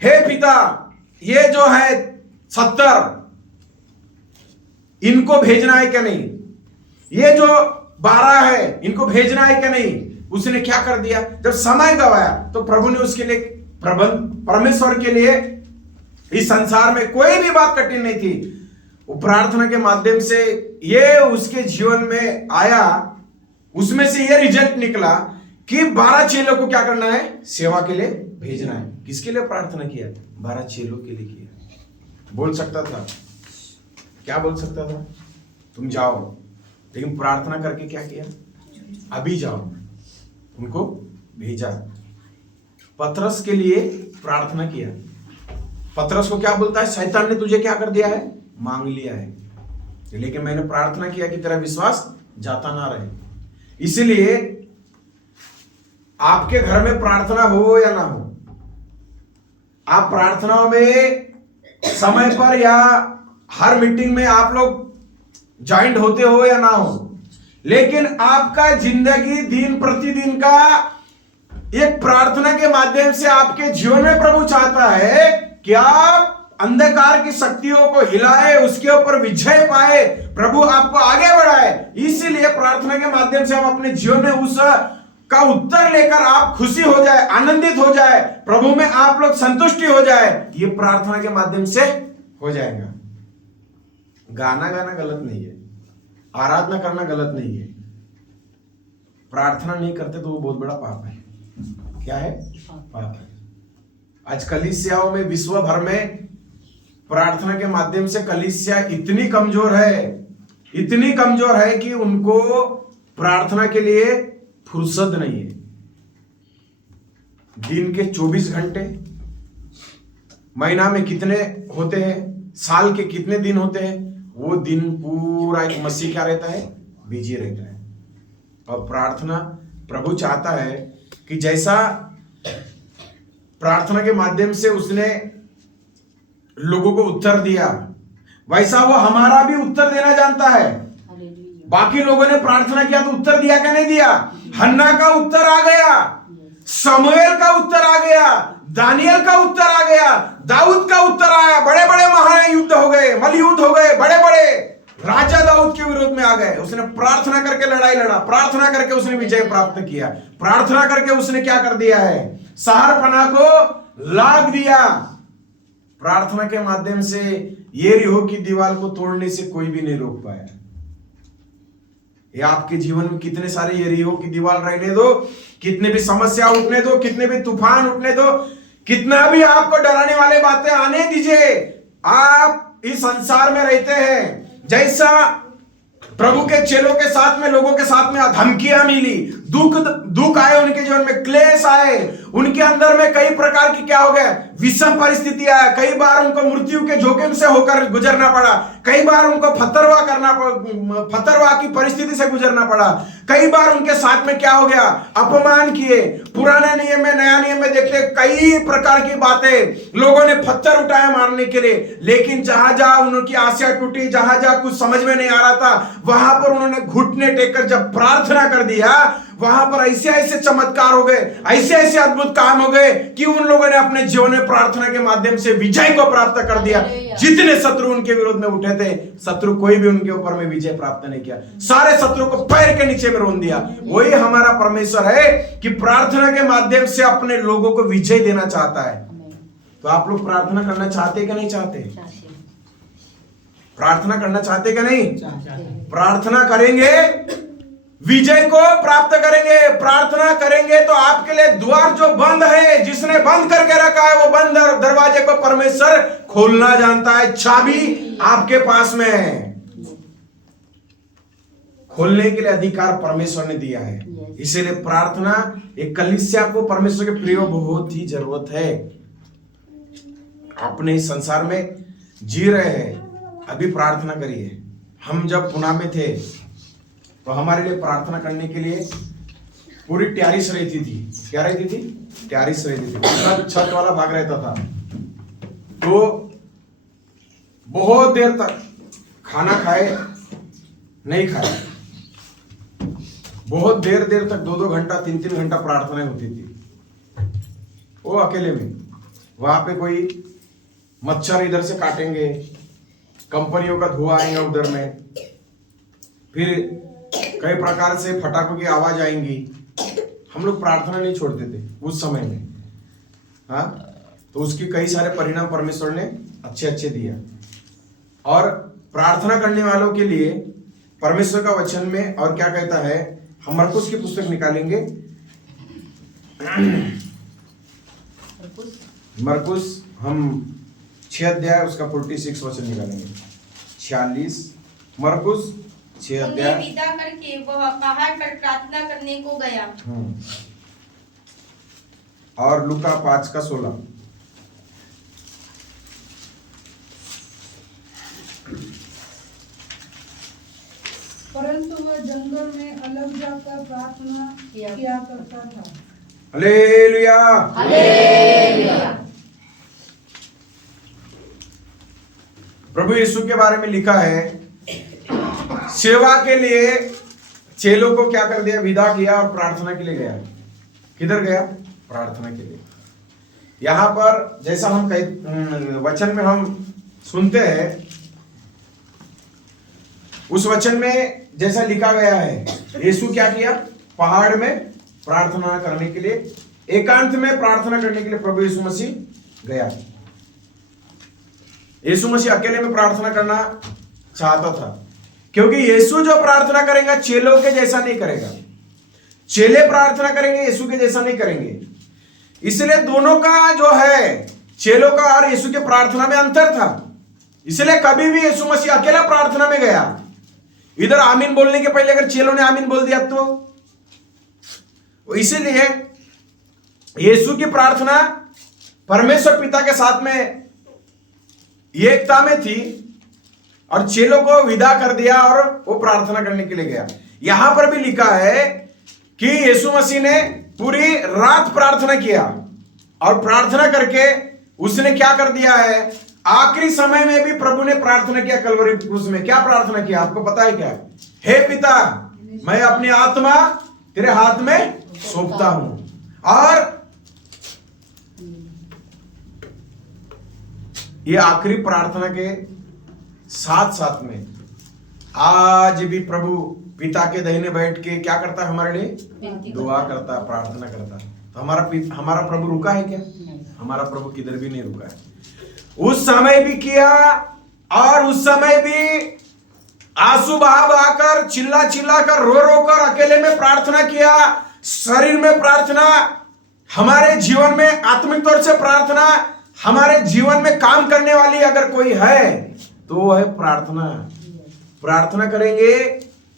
हे पिता, ये जो है 70 इनको भेजना है क्या नहीं? ये जो 12 है इनको भेजना है क्या नहीं? उसने क्या कर दिया? जब समय गवाया तो प्रभु ने उसके लिए परमेश्वर के लिए इस संसार में कोई भी बात कठिन नहीं थी। वो प्रार्थना के माध्यम से ये उसके जीवन में आया, उसमें से ये रिजल्ट निकला कि 12 चेलों को क्या करना है? सेवा के लिए भेजना है। किसके लिए प्रार्थना किया? 12 चेलों के लिए किया। बोल सकता था, क्या बोल सकता था? तुम जाओ, लेकिन प्रार्थना करके क्या किया? अभी जाओ, उनको भेजा। पतरस के लिए प्रार्थना किया। पतरस को क्या बोलता है? शैतान ने तुझे क्या कर दिया है? मांग लिया है, लेकिन मैंने प्रार्थना किया कि तेरा विश्वास जाता ना रहे। इसीलिए आपके घर में प्रार्थना हो या ना हो, आप प्रार्थनाओं में समय पर या हर मीटिंग में आप लोग ज्वाइंट होते हो या ना हो, लेकिन आपका जिंदगी दिन प्रतिदिन का एक प्रार्थना के माध्यम से आपके जीवन में प्रभु चाहता है कि आप अंधकार की शक्तियों को हिलाए, उसके ऊपर विजय पाए, प्रभु आपको आगे बढ़ाए। इसीलिए प्रार्थना के माध्यम से हम अपने जीवन में उस का उत्तर लेकर आप खुशी हो जाए, आनंदित हो जाए, प्रभु में आप लोग संतुष्टि हो जाए, ये प्रार्थना के माध्यम से हो जाएगा। गाना गाना गलत नहीं है, आराधना करना गलत नहीं है, प्रार्थना नहीं करते तो वो बहुत बड़ा पाप है। क्या है? पाप है। आज कलीसियाओं में, विश्व भर में प्रार्थना के माध्यम से कलीसिया इतनी कमजोर है इतनी कमजोर है कि उनको प्रार्थना के लिए फुर्सत नहीं है। दिन के 24 घंटे, महीना में कितने होते हैं, साल के कितने दिन होते हैं, वो दिन पूरा एक मसीह क्या रहता है, बिजी रहता है। और प्रार्थना प्रभु चाहता है कि जैसा प्रार्थना के माध्यम से उसने लोगों को उत्तर दिया, वैसा वो हमारा भी उत्तर देना जानता है। बाकी लोगों ने प्रार्थना किया तो उत्तर दिया क्या नहीं दिया? हन्ना का उत्तर आ गया, समूएल का उत्तर आ गया, दानियल का उत्तर आ गया, दाऊद का उत्तर आया। बड़े बड़े महान युद्ध हो गए, मलयुद्ध हो गए, बड़े बड़े राजा दाऊद के विरोध में आ गए। उसने प्रार्थना करके लड़ाई लड़ा, प्रार्थना करके उसने विजय प्राप्त किया, प्रार्थना करके उसने क्या कर दिया है, शहरपनाह को लाग दिया। प्रार्थना के माध्यम से यरीहो की दीवार को तोड़ने से कोई भी नहीं रोक पाया। ये आपके जीवन में कितने सारे यरीहो की दीवार रहने दो, कितने भी समस्या उठने दो, कितने भी तूफान उठने दो, कितना भी आपको डराने वाले बातें आने दीजिए, आप इस संसार में रहते हैं। जैसा प्रभु के चेलों के साथ में, लोगों के साथ में धमकियां मिली, दुख आए उनके जीवन में, क्लेश आए उनके अंदर में, कई प्रकार की क्या हो गया, विषम परिस्थिति आया। कई बार उनको मृत्यु के जोखिम से होकर गुजरना पड़ा, कई बार उनको फतरवा की परिस्थिति से गुजरना पड़ा, कई बार उनके साथ में क्या हो गया, अपमान किए। पुराने नियम में, नया नियम में देखते कई प्रकार की बातें, लोगों ने पत्थर उठाया मारने के लिए, लेकिन जहां जहां उनकी आशा टूटी, जहां जहां कुछ समझ में नहीं आ रहा था, वहां पर उन्होंने घुटने टेककर जब प्रार्थना कर दिया, वहां पर ऐसे ऐसे चमत्कार हो गए, ऐसे ऐसे अद्भुत काम हो गए कि उन लोगों ने अपने जीवन में प्रार्थना के माध्यम से विजय को प्राप्त कर दिया। जितने शत्रु उनके विरोध में उठे थे, शत्रु कोई भी उनके ऊपर में विजय प्राप्त नहीं किया, सारे शत्रु को पैर के नीचे में रोन दिया। वही हमारा परमेश्वर है कि प्रार्थना के माध्यम से अपने लोगों को विजय देना चाहता है। तो आप लोग प्रार्थना करना चाहते कि नहीं चाहते? प्रार्थना करना चाहते कि नहीं? प्रार्थना करेंगे, विजय को प्राप्त करेंगे। प्रार्थना करेंगे तो आपके लिए द्वार जो बंद है, जिसने बंद करके रखा है, वो बंद दरवाजे को परमेश्वर खोलना जानता है। चाबी आपके पास में है, खोलने के लिए अधिकार परमेश्वर ने दिया है। इसीलिए प्रार्थना एक कलीसिया को, परमेश्वर के प्रिय, बहुत ही जरूरत है। अपने इस संसार में जी रहे हैं, अभी प्रार्थना करिए। हम जब पुणे में थे तो हमारे लिए प्रार्थना करने के लिए पूरी ट्यारिस रहती थी। क्या रहती थी? ट्यारिस रहती थी। छत वाला भाग रहता था, तो बहुत देर तक खाना खाए नहीं खाए, बहुत देर देर तक 2-2 घंटा 3-3 घंटा प्रार्थना होती थी। वो अकेले में, वहां पे कोई मच्छर इधर से काटेंगे, कंपनियों का धुआं आएगा उधर में, फिर कई प्रकार से फटाकों की आवाज आएंगी। हम लोग प्रार्थना नहीं छोड़ते थे उस समय में। हाँ, तो उसके कई सारे परिणाम परमेश्वर ने अच्छे अच्छे दिया। और प्रार्थना करने वालों के लिए परमेश्वर का वचन में और क्या कहता है, हम मरकुस की पुस्तक निकालेंगे। मरकुस हम 6 अध्याय उसका 46 वचन निकालेंगे। 46 मरकुस 6 अध्याय। उन्हें विदा करके वह पहाड़ पर प्रार्थना करने को गया। और लूका 5 का 16। परंतु वह जंगल में अलग जाकर प्रार्थना किया करता था। Hallelujah, hallelujah. प्रभु यीशु के बारे में लिखा है, सेवा के लिए चेलों को क्या कर दिया, विदा किया और प्रार्थना के लिए गया। किधर गया? प्रार्थना के लिए। यहां पर जैसा हम वचन में हम सुनते हैं, उस वचन में जैसा लिखा गया है, यीशु क्या किया? पहाड़ में प्रार्थना करने के लिए, एकांत में प्रार्थना करने के लिए प्रभु यीशु मसीह गया। यीशु मसीह अकेले में प्रार्थना करना चाहता था, क्योंकि यीशु जो प्रार्थना करेगा चेलों के जैसा नहीं करेगा। चेले प्रार्थना करेंगे, यीशु के जैसा नहीं करेंगे। इसलिए दोनों का जो है, चेलों का और यीशु के प्रार्थना में अंतर था। इसलिए कभी भी यीशु मसीह अकेला प्रार्थना में गया, इधर आमीन बोलने के पहले अगर चेलों ने आमीन बोल दिया तो इसीलिए यीशु की प्रार्थना परमेश्वर पिता के साथ में एकता में थी और चेलों को विदा कर दिया और वो प्रार्थना करने के लिए गया। यहां पर भी लिखा है कि यीशु मसीह ने पूरी रात प्रार्थना किया और प्रार्थना करके उसने क्या कर दिया है, आखिरी समय में भी प्रभु ने प्रार्थना किया कलवरी क्रूस में। क्या प्रार्थना किया आपको पता है क्या? हे पिता, मैं अपनी आत्मा तेरे हाथ में सौंपता हूं। और ये आखिरी प्रार्थना के साथ साथ में आज भी प्रभु पिता के दाहिने बैठ के क्या करता है, हमारे लिए दुआ करता, प्रार्थना करता। तो हमारा प्रभु रुका है क्या? हमारा प्रभु किधर भी नहीं रुका है। उस समय भी किया और उस समय भी आंसू बहा बहाकर, चिल्ला चिल्ला कर, रो रो कर अकेले में प्रार्थना किया। शरीर में प्रार्थना, हमारे जीवन में आत्मिक तौर से प्रार्थना, हमारे जीवन में काम करने वाली अगर कोई है तो वो है प्रार्थना। प्रार्थना करेंगे,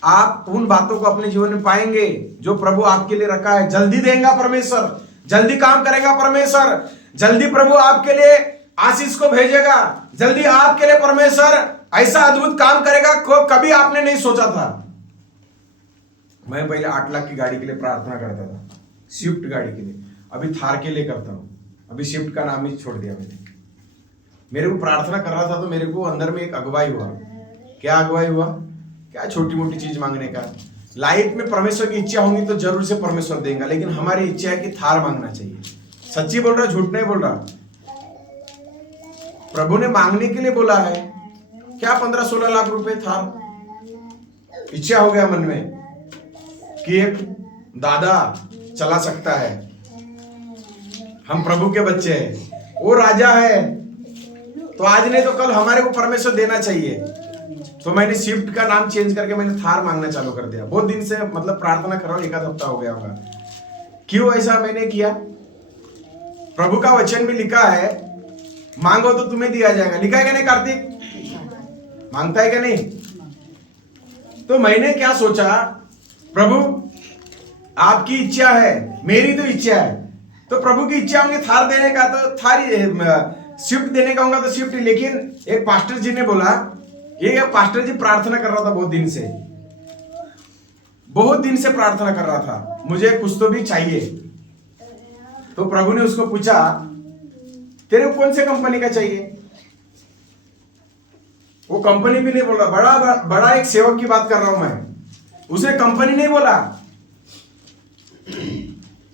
आप उन बातों को अपने जीवन में पाएंगे जो प्रभु आपके लिए रखा है। जल्दी देगा परमेश्वर, जल्दी काम करेगा परमेश्वर, जल्दी प्रभु आपके लिए आशीष को भेजेगा, जल्दी आपके लिए परमेश्वर ऐसा अद्भुत काम करेगा को कभी आपने नहीं सोचा था। मैं पहले 8 लाख की गाड़ी के लिए प्रार्थना करता था, स्विफ्ट गाड़ी के लिए। अभी थार के लिए करता हूं। अभी स्विफ्ट का नाम ही छोड़ दिया मैंने। मेरे को प्रार्थना कर रहा था तो मेरे को अंदर में एक अगुवाई हुआ। क्या अगुवाई हुआ? क्या छोटी मोटी चीज मांगने का। लाइफ में परमेश्वर की इच्छा होगी तो जरूर से परमेश्वर देगा, लेकिन हमारी इच्छा है कि थार मांगना चाहिए। सच्ची बोल रहा, झूठ नहीं बोल रहा। प्रभु ने मांगने के लिए बोला है। क्या 15-16 लाख रुपए थार? इच्छा हो गया मन में कि एक दादा चला सकता है। हम प्रभु के बच्चे हैं, वो राजा है, तो आज नहीं तो कल हमारे को परमेश्वर देना चाहिए। तो मैंने स्विफ्ट का नाम चेंज करके मैंने थार मांगना चालू कर दिया। बहुत दिन से मतलब प्रार्थना कर रहा हूं, 1 हफ्ता हो गया होगा। क्यों ऐसा मैंने किया? प्रभु का वचन भी लिखा है, मांगो तो तुम्हें दिया जाएगा। लिखा है क्या नहीं कार्तिक? मांगता है क्या नहीं? तो मैंने क्या सोचा, प्रभु आपकी इच्छा है, मेरी तो इच्छा है, तो प्रभु की इच्छा होंगी थार देने का तो थार, स्विफ्ट देने का होगा तो स्विफ्ट। लेकिन एक पास्टर जी ने बोला, ये पास्टर जी प्रार्थना कर रहा था बहुत दिन से प्रार्थना कर रहा था, मुझे कुछ तो भी चाहिए। तो प्रभु ने उसको पूछा, तेरे को कौन से कंपनी का चाहिए? वो कंपनी भी नहीं बोल रहा, बड़ा एक सेवक की बात कर रहा हूं मैं। उसने कंपनी नहीं बोला,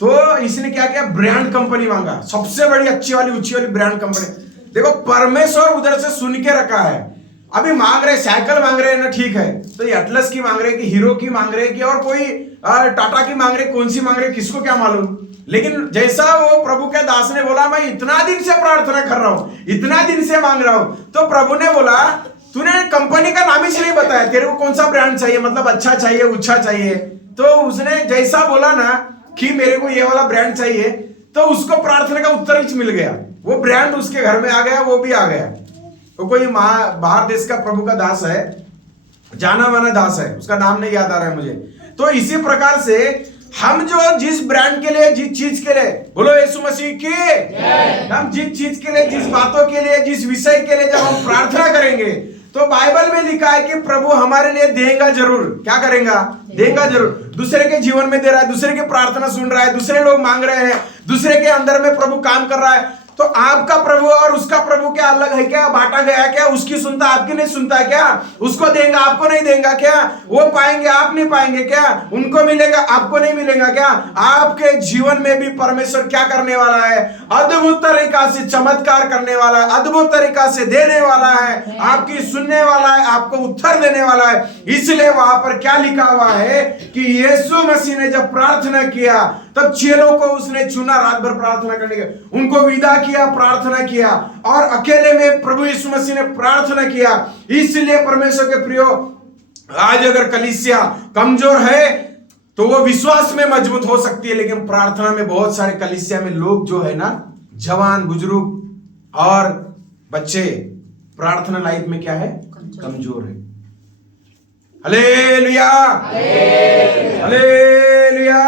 तो इसने क्या किया, ब्रांड कंपनी मांगा, सबसे बड़ी अच्छी वाली ऊंची वाली ब्रांड कंपनी। देखो परमेश्वर उधर से सुन के रखा है। अभी मांग रहे, साइकिल मांग रहे हैं ना, ठीक है, तो ये एटलस की मांग रहे कि हीरो की मांग रहे कि और कोई टाटा की मांग रहे, कौन सी मांग रहे किसको क्या मालूम। लेकिन जैसा वो प्रभु के दास ने बोला, मैं इतना दिन से प्रार्थना कर रहा हूं, इतना दिन से मांग रहा हूं, तो प्रभु ने बोला, तूने कंपनी का नाम ही नहीं बताया, तेरे को कौन सा ब्रांड चाहिए, मतलब अच्छा चाहिए, ऊंचा चाहिए। तो उसने जैसा बोला ना कि मेरे को ये वाला ब्रांड चाहिए, तो उसको प्रार्थना का उत्तर ही मिल गया। वो ब्रांड उसके घर में आ गया, वो भी आ गया। तो कोई बाहर देश का प्रभु का दास है, जाना माना दास है, उसका नाम नहीं याद आ रहा है मुझे। तो इसी प्रकार से हम जो जिस ब्रांड के लिए, जिस चीज के लिए, बोलो यीशु मसीह की, हम जिस चीज के लिए, जिस बातों के लिए, जिस विषय के लिए जब हम प्रार्थना करेंगे, तो बाइबल में लिखा है कि प्रभु हमारे लिए देगा जरूर। क्या करेगा? देगा जरूर। दूसरे के जीवन में दे रहा है, दूसरे की प्रार्थना सुन रहा है, दूसरे लोग मांग रहे हैं, दूसरे के अंदर में प्रभु काम कर रहा है। तो आपका प्रभु और उसका प्रभु क्या अलग है क्या? बांटा गया क्या? उसकी सुनता आपकी नहीं सुनता क्या? उसको देगा आपको नहीं देगा क्या? वो पाएंगे आप नहीं पाएंगे क्या? उनको मिलेगा आपको नहीं मिलेगा क्या? आपके जीवन में भी परमेश्वर क्या करने वाला है? अद्भुत तरीका से चमत्कार करने वाला है, अद्भुत तरीका से देने वाला है, आपकी सुनने वाला है, आपको उत्तर देने वाला है। इसलिए वहां पर क्या लिखा हुआ है कि यीशु मसीह ने जब प्रार्थना किया तब चेलों को उसने चुना रात भर प्रार्थना करने के, उनको विदा किया, प्रार्थना किया, और अकेले में प्रभु यीशु मसीह ने प्रार्थना किया। इसलिए परमेश्वर के प्रियो, आज अगर कलीसिया कमजोर है तो वो विश्वास में मजबूत हो सकती है, लेकिन प्रार्थना में बहुत सारे कलीसिया में लोग जो है ना, जवान, बुजुर्ग और बच्चे, प्रार्थना लाइफ में क्या है? कमजोर है। Hallelujah, hallelujah.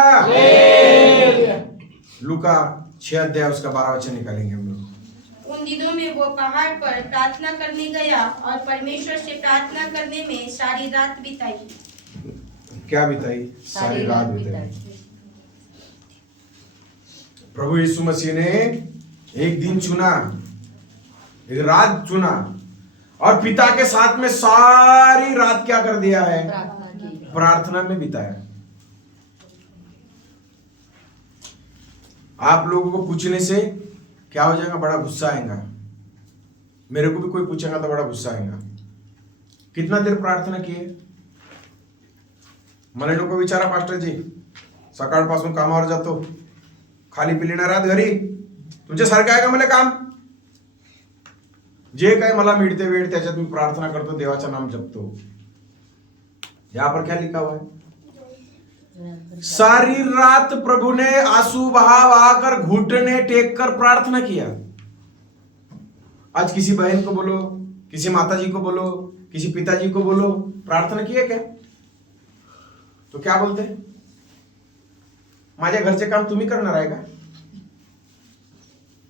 लूका 6 अध्याय उसका 12 वचन निकालेंगे हम लोग। उन दिनों में वो पहाड़ पर प्रार्थना करने गया और परमेश्वर से प्रार्थना करने में सारी रात बिताई। क्या बिताई? सारी रात बिताई। प्रभु यीशु मसीह ने एक दिन चुना, एक रात चुना और पिता के साथ में सारी रात क्या कर दिया है? प्रार्थना में बिताया। आप लोगों को पूछने से क्या हो जाएगा? बड़ा गुस्सा आएगा। मेरे को भी कोई पूछेगा तो बड़ा गुस्सा आएगा। कितना देर प्रार्थना किए? मला लोक विचारा, पास्टरजी सकाळपासून कामावर जातो, खाली पिली ना रात घरी, तुमच्यासारखं आहे का मला काम? जे काही मला मिळते वेळ त्याच्यात मी प्रार्थना करतो, देवाचं नाम जपतो। यहाँ पर क्या लिखा हुआ है? सारी रात प्रभु ने आंसू बहा बहाकर घुटने टेक कर प्रार्थना किया। आज किसी बहन को बोलो, किसी माताजी को बोलो, किसी पिताजी को बोलो, प्रार्थना किए क्या? तो क्या बोलते हैं? माझ्या घरचे काम तुम्ही करणार आहे का?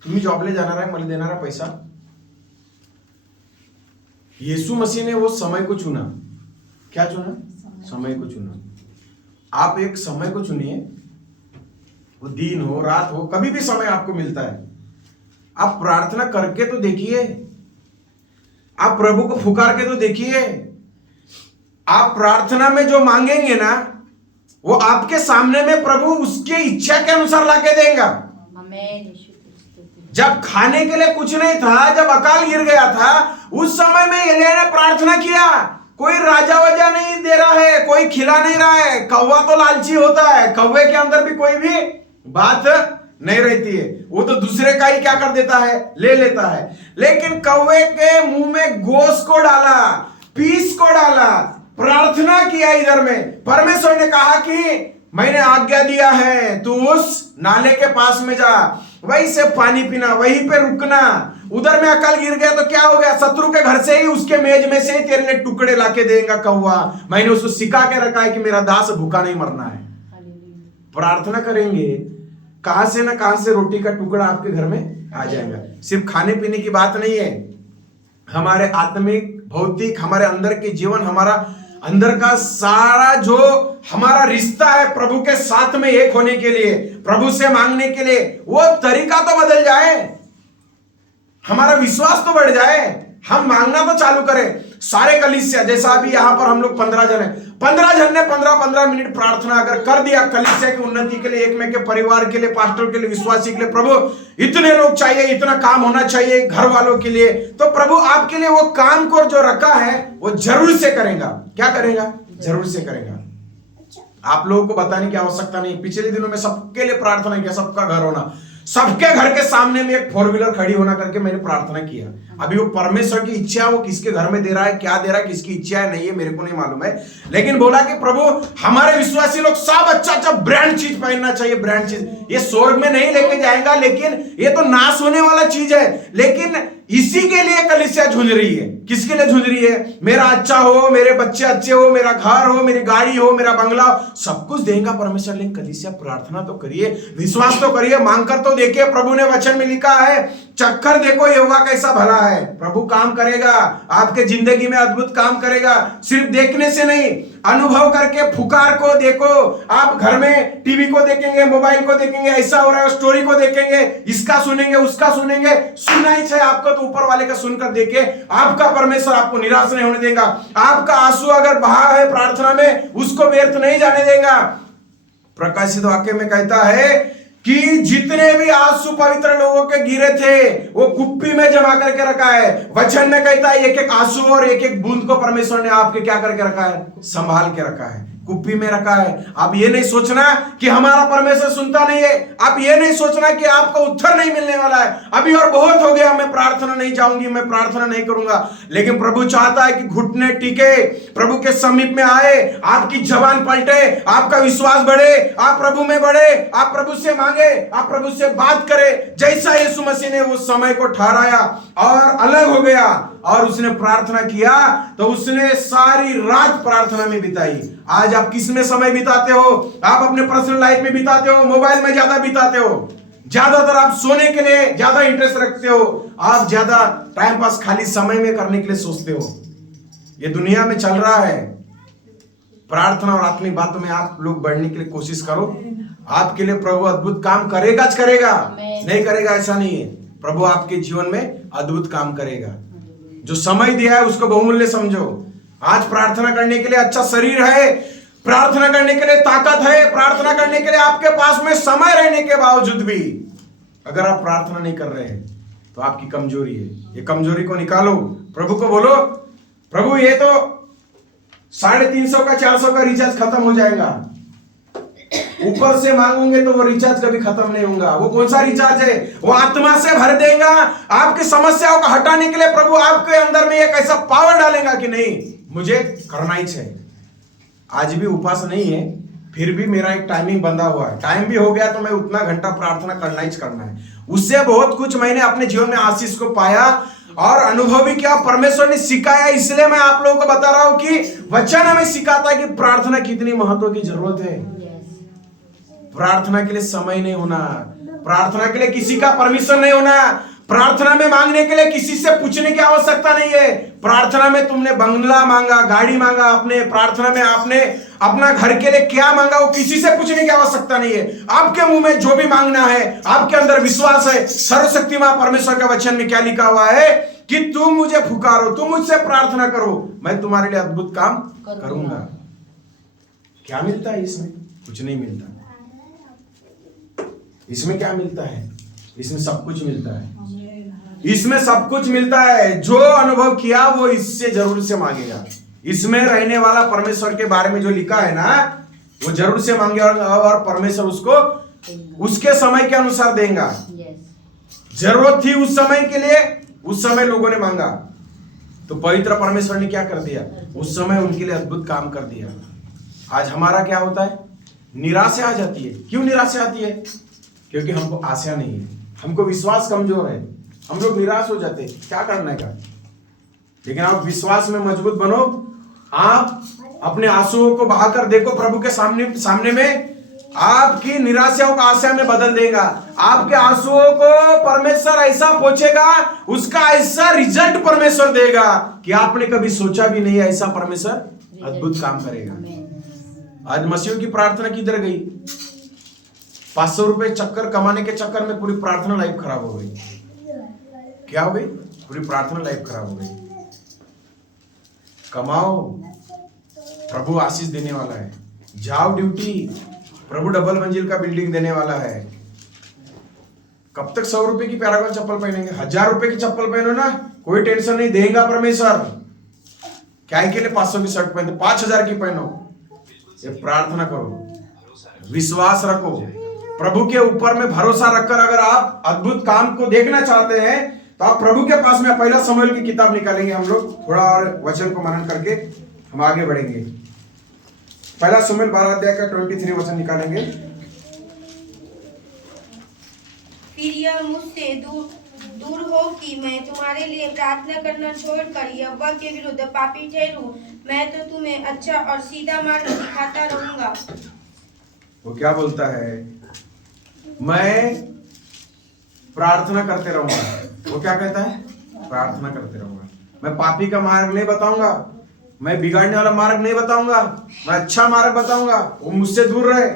तुम्ही जॉबला जाणार आहे, मला देणारा पैसा? यीशु मसीह ने वो समय को चुना। क्या चुना? समय को चुना। आप एक समय को चुनिए, वो दिन हो रात हो, कभी भी समय आपको मिलता है, आप प्रार्थना करके तो देखिए, आप प्रभु को पुकार के तो देखिए। आप प्रार्थना में जो मांगेंगे ना, वो आपके सामने में प्रभु उसके इच्छा के अनुसार लाके देगा। जब खाने के लिए कुछ नहीं था, जब अकाल गिर गया था, उस समय में एलिया ने प्रार्थना किया। कोई राजा वजा नहीं दे रहा है, कोई खिला नहीं रहा है, कौवा तो लालची होता है, कौवे के अंदर भी कोई भी बात नहीं रहती है, वो तो दूसरे का ही क्या कर देता है? ले लेता है। लेकिन कौवे के मुंह में गोश्त को डाला, पीस को डाला, प्रार्थना किया। इधर में परमेश्वर ने कहा कि मैंने आज्ञा दिया है, तू उस नाले के पास में जा, वहीं से पानी पीना, वहीं पे रुकना। उधर में अकाल गिर गया तो क्या हो गया? शत्रु के घर से ही, उसके मेज में से ही तेरे लिए टुकड़े लाके देगा कौवा। मैंने उसको सिखा के रखा है कि मेरा दास भूखा नहीं मरना है। प्रार्थना करेंगे, कहां से ना कहां से रोटी का टुकड़ा आपके घर में आ जाएगा। सिर्फ खाने पीने की बात नहीं है, हमारे आत्मिक, भौतिक, हमारे अंदर के जीवन, हमारा अंदर का सारा जो हमारा रिश्ता है प्रभु के साथ में एक होने के लिए, प्रभु से मांगने के लिए, वो तरीका तो बदल जाए, हमारा विश्वास तो बढ़ जाए, हम मांगना तो चालू करें। सारे कलीसिया, जैसा अभी यहां पर हम लोग 15 जन हैं, 15 जन ने 15-15 मिनट प्रार्थना अगर कर दिया कलीसिया की उन्नति के लिए, एक में के परिवार के लिए, पास्टर के लिए, विश्वासी के लिए, प्रभु इतने लोग चाहिए, इतना काम होना चाहिए घर वालों के लिए, तो प्रभु आपके लिए वो काम को जो रखा है वो जरूर से करेगा। क्या करेगा? जरूर से करेगा। आप लोगों को बताने की आवश्यकता नहीं। पिछले दिनों में सबके लिए प्रार्थना किया, सबका घर होना, सबके घर के सामने में एक 4 व्हीलर खड़ी होना करके मैंने प्रार्थना किया। अभी वो परमेश्वर की इच्छा, वो किसके घर में दे रहा है, क्या दे रहा है, किसकी इच्छा है, नहीं है मेरे को नहीं मालूम है, लेकिन बोला कि प्रभु हमारे विश्वासी लोग सब अच्छा अच्छा ब्रांड चीज पहनना चाहिए। ब्रांड चीज ये स्वर्ग में नहीं लेके जाएगा, लेकिन ये तो नाश होने वाला चीज है, लेकिन इसी के लिए कलीसिया झुंझ रही है। किसके लिए झुंझ रही है? मेरा अच्छा हो, मेरे बच्चे अच्छे हो, मेरा घर हो, मेरी गाड़ी हो, मेरा बंगला हो, सब कुछ देगा परमेश्वर, लेकिन कलीसिया प्रार्थना तो करिए, विश्वास तो करिए, मांगकर तो देखिए। प्रभु ने वचन में लिखा है, चक्कर देखो यहोवा कैसा भला है। प्रभु काम करेगा, आपके जिंदगी में अद्भुत काम करेगा। सिर्फ देखने से नहीं, अनुभव करके, फुकार को देखो। आप घर में टीवी को देखेंगे, मोबाइल को देखेंगे, ऐसा हो रहा है, स्टोरी को देखेंगे, इसका सुनेंगे, उसका सुनेंगे, सुनना ही चाहिए आपको तो ऊपर वाले का सुनकर देखे। आपका परमेश्वर आपको निराश नहीं होने देगा। आपका आंसू अगर बहा है प्रार्थना में, उसको व्यर्थ नहीं जाने देगा। प्रकाशित वाक्य में कहता है कि जितने भी आंसू पवित्र लोगों के गिरे थे वो कुप्पी में जमा करके रखा है। वचन में कहता है एक एक आंसू और एक एक बूंद को परमेश्वर ने आपके क्या करके रखा है? संभाल के रखा है। कुप्पी में रखा है। आप ये नहीं सोचना कि हमारा परमेश्वर सुनता नहीं है, आप ये नहीं सोचना कि आपको उत्तर नहीं मिलने वाला है, अभी और बहुत हो गया, मैं प्रार्थना नहीं जाऊंगी, मैं प्रार्थना नहीं करूंगा। लेकिन प्रभु चाहता है कि घुटने टिके, प्रभु के समीप में आए, आपकी जबान पलटे, आपका विश्वास बढ़े, आप प्रभु में बढ़े, आप प्रभु से मांगे, आप प्रभु से बात करें। जैसा यीशु मसीह ने उस समय को ठहराया और अलग हो गया और उसने प्रार्थना किया, तो उसने सारी रात प्रार्थना में बिताई। आज आप किस में समय बिताते हो? आप अपने पर्सनल लाइफ में बिताते हो, मोबाइल में ज्यादा बिताते हो, ज्यादातर आप सोने के लिए ज्यादा इंटरेस्ट रखते हो, आप ज्यादा टाइम पास खाली समय में करने के लिए सोचते हो। ये दुनिया में चल रहा है। प्रार्थना और आत्मिक बातों में आप लोग बढ़ने के लिए कोशिश करो। आपके लिए प्रभु अद्भुत काम करेगा, नहीं करेगा ऐसा नहीं है। प्रभु आपके जीवन में अद्भुत काम करेगा। जो समय दिया है उसको बहुमूल्य समझो। आज प्रार्थना करने के लिए अच्छा शरीर है, प्रार्थना करने के लिए ताकत है, प्रार्थना करने के लिए आपके पास में समय रहने के बावजूद भी अगर आप प्रार्थना नहीं कर रहे हैं तो आपकी कमजोरी है। ये कमजोरी को निकालो, प्रभु को बोलो, प्रभु ये तो 350 का 400 का रिचार्ज खत्म हो जाएगा, ऊपर से मांगोगे तो वो रिचार्ज कभी खत्म नहीं होगा। वो कौन सा रिचार्ज है? वो आत्मा से भर देगा। आपकी समस्याओं को हटाने के लिए प्रभु आपके अंदर में एक ऐसा पावर डालेगा कि नहीं, मुझे करना ही चाहिए। आज भी उपास नहीं है, फिर भी मेरा एक टाइमिंग बंधा हुआ है, टाइम भी हो गया तो मैं उतना घंटा प्रार्थना करना ही करना है। उससे बहुत कुछ मैंने अपने जीवन में आशीष को पाया और अनुभव भी किया, परमेश्वर ने सिखाया। इसलिए मैं आप लोगों को बता रहा हूं कि वचन हमें सिखाता है कि प्रार्थना कितनी महत्व की जरूरत है। प्रार्थना के लिए समय नहीं होना, प्रार्थना के लिए किसी का परमिशन नहीं होना, प्रार्थना में मांगने के लिए किसी से पूछने की आवश्यकता नहीं है। प्रार्थना में तुमने बंगला मांगा, गाड़ी मांगा, अपने प्रार्थना में आपने अपना घर के लिए क्या मांगा, वो किसी से पूछने की आवश्यकता नहीं है। आपके मुंह में जो भी मांगना है, आपके अंदर विश्वास है। सर्वशक्तिमान परमेश्वर का वचन में क्या लिखा हुआ है कि तुम मुझे पुकारो, तुम मुझसे प्रार्थना करो, मैं तुम्हारे लिए अद्भुत काम करूंगा। क्या मिलता है इसमें? कुछ नहीं मिलता। इसमें क्या मिलता है? इसमें सब कुछ मिलता है। इसमें सब कुछ मिलता है। जो अनुभव किया वो इससे जरूर से मांगेगा। इसमें रहने वाला परमेश्वर के बारे में जो लिखा है ना, वो जरूर से मांगेगा और परमेश्वर उसको उसके समय के अनुसार देगा। जरूरत थी उस समय के लिए, उस समय लोगों ने मांगा तो पवित्र परमेश्वर ने क्या कर दिया, उस समय उनके लिए अद्भुत काम कर दिया। आज हमारा क्या होता है? निराशा आ जाती है। क्यों निराशा आती है? क्योंकि हमको आशा नहीं है, हमको विश्वास कमजोर है, हम लोग निराश हो जाते हैं। क्या करने का? लेकिन आप विश्वास में मजबूत बनो। आप अपने आंसुओं को बहाकर देखो प्रभु के सामने में, आपकी निराशाओं का आशा में बदल देगा। आपके आंसुओं को परमेश्वर ऐसा पहुंचेगा, उसका ऐसा रिजल्ट परमेश्वर देगा कि आपने कभी सोचा भी नहीं, ऐसा परमेश्वर अद्भुत काम करेगा। आज मसीह की प्रार्थना किधर गई? 500 रुपए चक्कर कमाने के चक्कर में पूरी प्रार्थना लाइफ खराब हो गई। क्या हो गई? पूरी प्रार्थना लाइफ खराब हो गई। कमाओ, प्रभु आशीष देने वाला है। जाओ ड्यूटी, प्रभु डबल मंजिल का बिल्डिंग देने वाला है। कब तक 100 रुपए की पैरागॉन चप्पल पहनेंगे? 1000 रुपए की चप्पल पहनो ना, कोई टेंशन नहीं, देगा परमेश्वर। क्या के लिए 500 की शर्ट पहनते? 5000 की पहनो। ये प्रार्थना करो, विश्वास रखो, प्रभु के ऊपर में भरोसा रखकर अगर आप अद्भुत काम को देखना चाहते हैं तो आप प्रभु के पास में पहला शमूएल की किताब निकालेंगे। हम लोग थोड़ा और वचन को मनन करके हम आगे बढ़ेंगे। पहला शमूएल 12 अध्याय का 23 वचन निकालेंगे। फिर यह मुझसे दूर हो कि मैं तुम्हारे लिए प्रार्थना करना छोड़कर यहोवा के विरुद्ध पापी ठहरूं। मैं तो तुम्हें अच्छा और सीधा मार्ग दिखाता रहूंगा। वो क्या बोलता है? मैं प्रार्थना करते रहूंगा। वो क्या कहता है? प्रार्थना करते रहूंगा। मैं पापी का मार्ग नहीं बताऊंगा, मैं बिगाड़ने वाला मार्ग नहीं बताऊंगा, मैं अच्छा मार्ग बताऊंगा। वो मुझसे दूर रहे,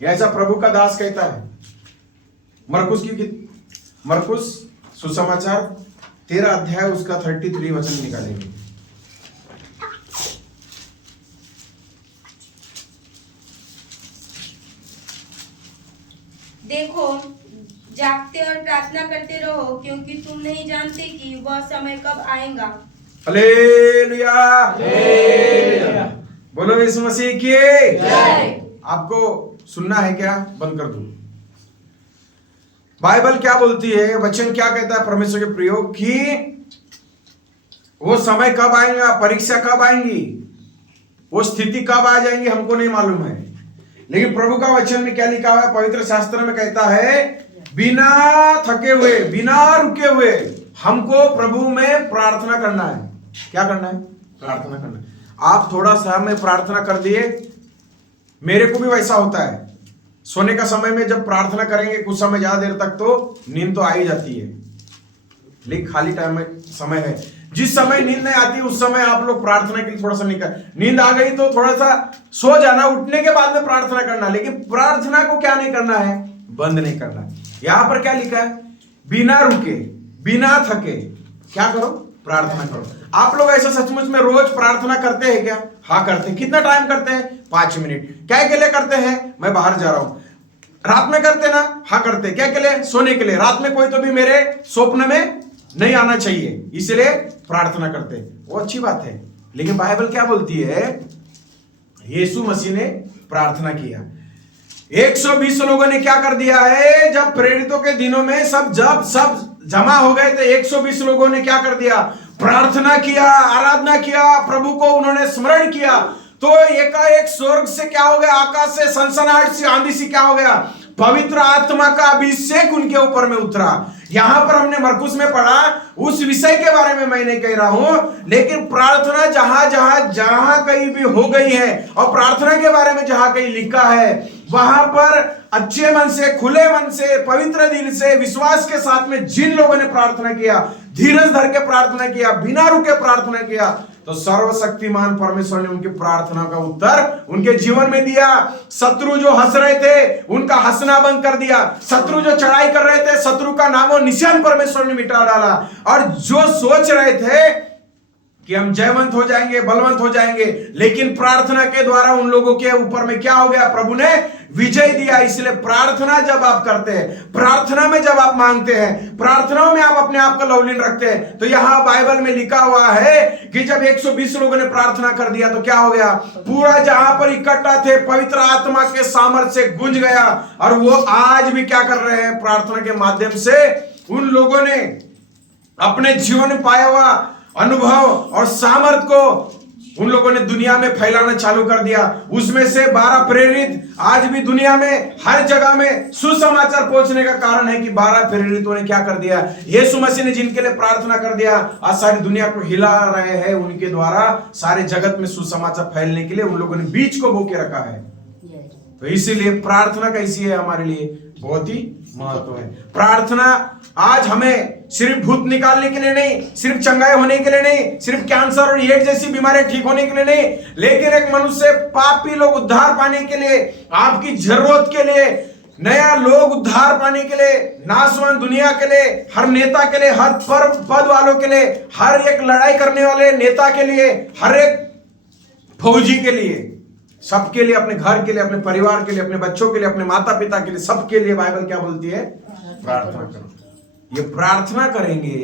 ऐसा प्रभु का दास कहता है। मरकुस सुसमाचार 13 अध्याय उसका 33 वचन निकालेंगे। देखो, जागते और प्रार्थना करते रहो, क्योंकि तुम नहीं जानते कि वह समय कब आएगा। Hallelujah, hallelujah. बोलो यीशु मसीह की जय। आपको सुनना है क्या? बंद कर दो। बाइबल क्या बोलती है, वचन क्या कहता है परमेश्वर के प्रयोग कि वो समय कब आएगा, परीक्षा कब आएंगी, वो स्थिति कब आ जाएंगी, हमको नहीं मालूम है। लेकिन प्रभु का वचन में क्या लिखा हुआ है? पवित्र शास्त्र में कहता है बिना थके हुए, बिना रुके हुए हमको प्रभु में प्रार्थना करना है। क्या करना है? प्रार्थना करना है। आप थोड़ा सा में प्रार्थना कर दिए, मेरे को भी वैसा होता है। सोने का समय में जब प्रार्थना करेंगे कुछ समय ज्यादा देर तक तो नींद तो आ ही जाती है, लेकिन खाली टाइम में समय है, जिस समय नींद नहीं आती उस समय आप लोग प्रार्थना के लिए थोड़ा सा निकल, नींद आ गई तो थोड़ा सा सो जाना, उठने के बाद में प्रार्थना करना। लेकिन प्रार्थना को क्या नहीं करना है? बंद नहीं करना है। यहां पर क्या लिखा है? बिना रुके, बिना थके क्या करो? प्रार्थना करो। आप लोग ऐसा सचमुच में रोज प्रार्थना करते हैं क्या? हाँ करते हैं। कितना टाइम करते हैं? 5 मिनट। क्या के लिए करते हैं? मैं बाहर जा रहा हूं। रात में करते ना? हाँ करते। क्या के लिए? सोने के लिए। रात में कोई तो भी मेरे स्वप्न में नहीं आना चाहिए, इसलिए प्रार्थना करते। वो अच्छी बात है, लेकिन बाइबल क्या बोलती है? यीशु मसीह ने प्रार्थना किया। 120 लोगों ने क्या कर दिया है? जब प्रेरितों के दिनों में सब जमा हो गए थे, 120 लोगों ने क्या कर दिया? प्रार्थना किया, आराधना किया, प्रभु को उन्होंने स्मरण किया। तो एकाएक स्वर्ग से क्या हो गया? आकाश से सनसनाहट सी आंधी सी क्या हो गया? पवित्र आत्मा का अभिषेक उनके ऊपर में उतरा। यहां पर हमने मरकुस में पढ़ा, उस विषय के बारे में मैं नहीं कह रहा हूं, लेकिन प्रार्थना जहां कहीं भी हो गई है और प्रार्थना के बारे में जहां कहीं लिखा है, वहां पर अच्छे मन से, खुले मन से, पवित्र दिल से, विश्वास के साथ में जिन लोगों ने प्रार्थना किया, धीरज धर के प्रार्थना किया, बिना रुके प्रार्थना किया, तो सर्वशक्तिमान परमेश्वर ने उनकी प्रार्थना का उत्तर उनके जीवन में दिया। शत्रु जो हंस रहे थे उनका हंसना बंद कर दिया, शत्रु जो चढ़ाई कर रहे थे शत्रु का नामो निशान परमेश्वर ने मिटा डाला, और जो सोच रहे थे कि हम जयवंत हो जाएंगे, बलवंत हो जाएंगे, लेकिन प्रार्थना के द्वारा उन लोगों के ऊपर में क्या हो गया? प्रभु ने विजय दिया। इसलिए प्रार्थना जब आप करते हैं, प्रार्थना में जब आप मांगते हैं, प्रार्थनाओं में आप अपने आप को लवलीन रखते हैं, तो यहां बाइबल में लिखा हुआ है कि जब 120 लोगों ने प्रार्थना कर दिया तो क्या हो गया? पूरा जहां पर इकट्ठा थे पवित्र आत्मा के सामर्थ्य से गूंज गया। और वो आज भी क्या कर रहे हैं? प्रार्थना के माध्यम से उन लोगों ने अपने जीवन में पाया हुआ अनुभव और सामर्थ को उन लोगों ने दुनिया में फैलाना चालू कर दिया। उसमें से 12 प्रेरित आज भी दुनिया में हर जगह में सुसमाचार पहुंचने का कारण है कि 12 प्रेरितों ने क्या कर दिया? यीशु मसीह ने जिनके लिए प्रार्थना कर दिया, आज सारी दुनिया को हिला रहे हैं। उनके द्वारा सारे जगत में सुसमाचार फैलने के लिए उन लोगों ने बीज को बोके रखा है। तो इसीलिए प्रार्थना कैसी है हमारे लिए? बहुत ही महत्व है। प्रार्थना आज हमें सिर्फ भूत निकालने के लिए नहीं, सिर्फ चंगाई होने के लिए नहीं, सिर्फ कैंसर और एड्स जैसी बीमारियां ठीक होने के लिए नहीं, लेकिन एक मनुष्य, पापी लोग उद्धार पाने के लिए, आपकी जरूरत के लिए, नया लोग उद्धार पाने के लिए, नाशवान दुनिया के लिए, हर नेता के लिए, हर पद वालों के लिए, हर एक लड़ाई करने वाले नेता के लिए, हर एक फौजी के लिए, सबके लिए, अपने घर के लिए, अपने परिवार के लिए, अपने बच्चों के लिए, अपने माता पिता के लिए, सबके लिए बाइबल क्या बोलती है? प्रार्थना करो। ये प्रार्थना करेंगे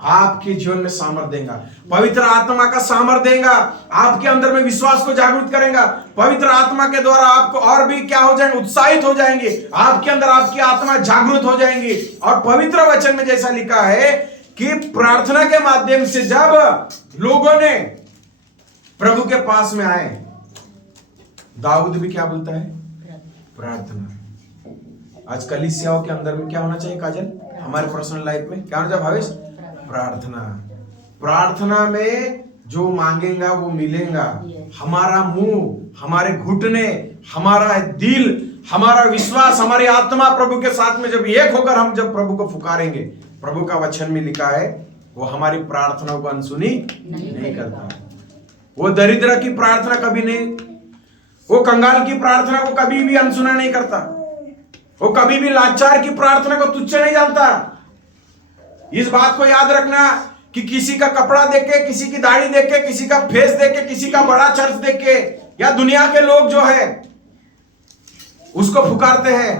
आपके जीवन में सामर्थ देगा, पवित्र आत्मा का सामर्थ देगा, आपके अंदर में विश्वास को जागृत करेगा। पवित्र आत्मा के द्वारा आपको और भी क्या हो जाएंगे? उत्साहित हो जाएंगे, आपके अंदर आपकी आत्मा जागृत हो जाएंगी। और पवित्र वचन में जैसा लिखा है कि प्रार्थना के माध्यम से जब लोगों ने प्रभु के पास में आए, दाऊद भी क्या बोलता है? प्रार्थना। आज कलीसियाओं के अंदर में क्या होना चाहिए काजल? हमारे पर्सनल लाइफ में क्या होना चाहिए भावेश? प्रार्थना। प्रार्थना में जो मांगेगा वो मिलेगा। हमारा मुंह, हमारे घुटने, हमारा दिल, हमारा विश्वास, हमारी आत्मा प्रभु के साथ में जब एक होकर हम जब प्रभु को पुकारेंगे, प्रभु का वचन में लिखा है वो हमारी प्रार्थना को अनसुनी नहीं करता। वो दरिद्र की प्रार्थना कभी नहीं, वो कंगाल की प्रार्थना को कभी भी अनसुना नहीं करता। वो कभी भी लाचार की प्रार्थना को तुच्छ नहीं जानता। इस बात को याद रखना कि किसी का कपड़ा देख के, किसी की दाढ़ी देख के, किसी का फेस देख के, किसी का बड़ा चर्च देख के, या दुनिया के लोग जो है उसको पुकारते हैं,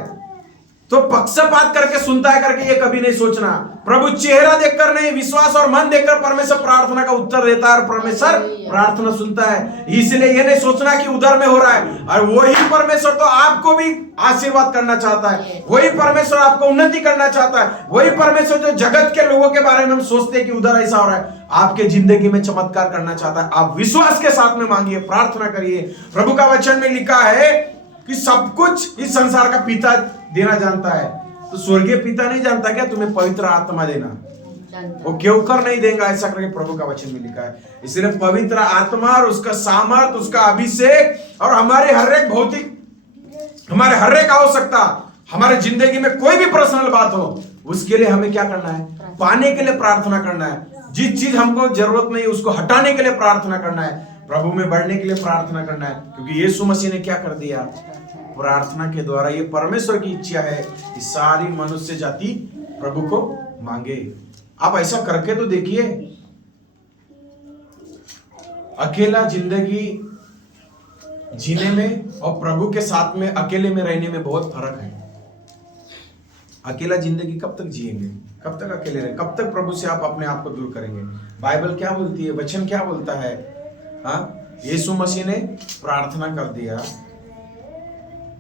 तो पक्षपात करके सुनता है करके ये कभी नहीं सोचना। प्रभु चेहरा देखकर नहीं, विश्वास और मन देखकर परमेश्वर प्रार्थना का उत्तर देता है और परमेश्वर प्रार्थना सुनता है। इसलिए ये नहीं सोचना कि उधर में हो रहा है, और वही परमेश्वर तो आपको भी आशीर्वाद करना चाहता है, वही परमेश्वर आपको उन्नति करना चाहता है, वही परमेश्वर जो जगत के लोगों के बारे में हम सोचते हैं कि उधर ऐसा हो रहा है, आपके जिंदगी में चमत्कार करना चाहता है। आप विश्वास के साथ में मांगिए, प्रार्थना करिए। प्रभु का वचन में लिखा है कि सब कुछ इस संसार का पिता देना जानता है, तो स्वर्गीय पिता नहीं जानता क्या तुम्हें पवित्र आत्मा देना? वो क्यों कर नहीं देगा, ऐसा करके प्रभु का वचन में लिखा है। इसलिए पवित्र आत्मा और उसका सामर्थ, उसका अभिषेक और हमारे हर एक भौतिक, हमारे हर एक आवश्यकता, हमारे जिंदगी में कोई भी पर्सनल बात हो, उसके लिए हमें क्या करना है? पाने के लिए प्रार्थना करना है। जिस चीज हमको जरूरत नहीं उसको हटाने के लिए प्रार्थना करना है, प्रभु में बढ़ने के लिए प्रार्थना करना है। क्योंकि यीशु मसीह ने क्या कर दिया? प्रार्थना के द्वारा, ये परमेश्वर की इच्छा है कि सारी मनुष्य जाति प्रभु को मांगे। आप ऐसा करके तो देखिए। अकेला जिंदगी जीने में और प्रभु के साथ में अकेले में रहने में बहुत फर्क है। अकेला जिंदगी कब तक जिएंगे? कब तक अकेले रहे? कब तक प्रभु से आप अपने आप को दूर करेंगे? बाइबल क्या बोलती है? वचन क्या बोलता है? हाँ, यीशु मसीह ने प्रार्थना कर दिया।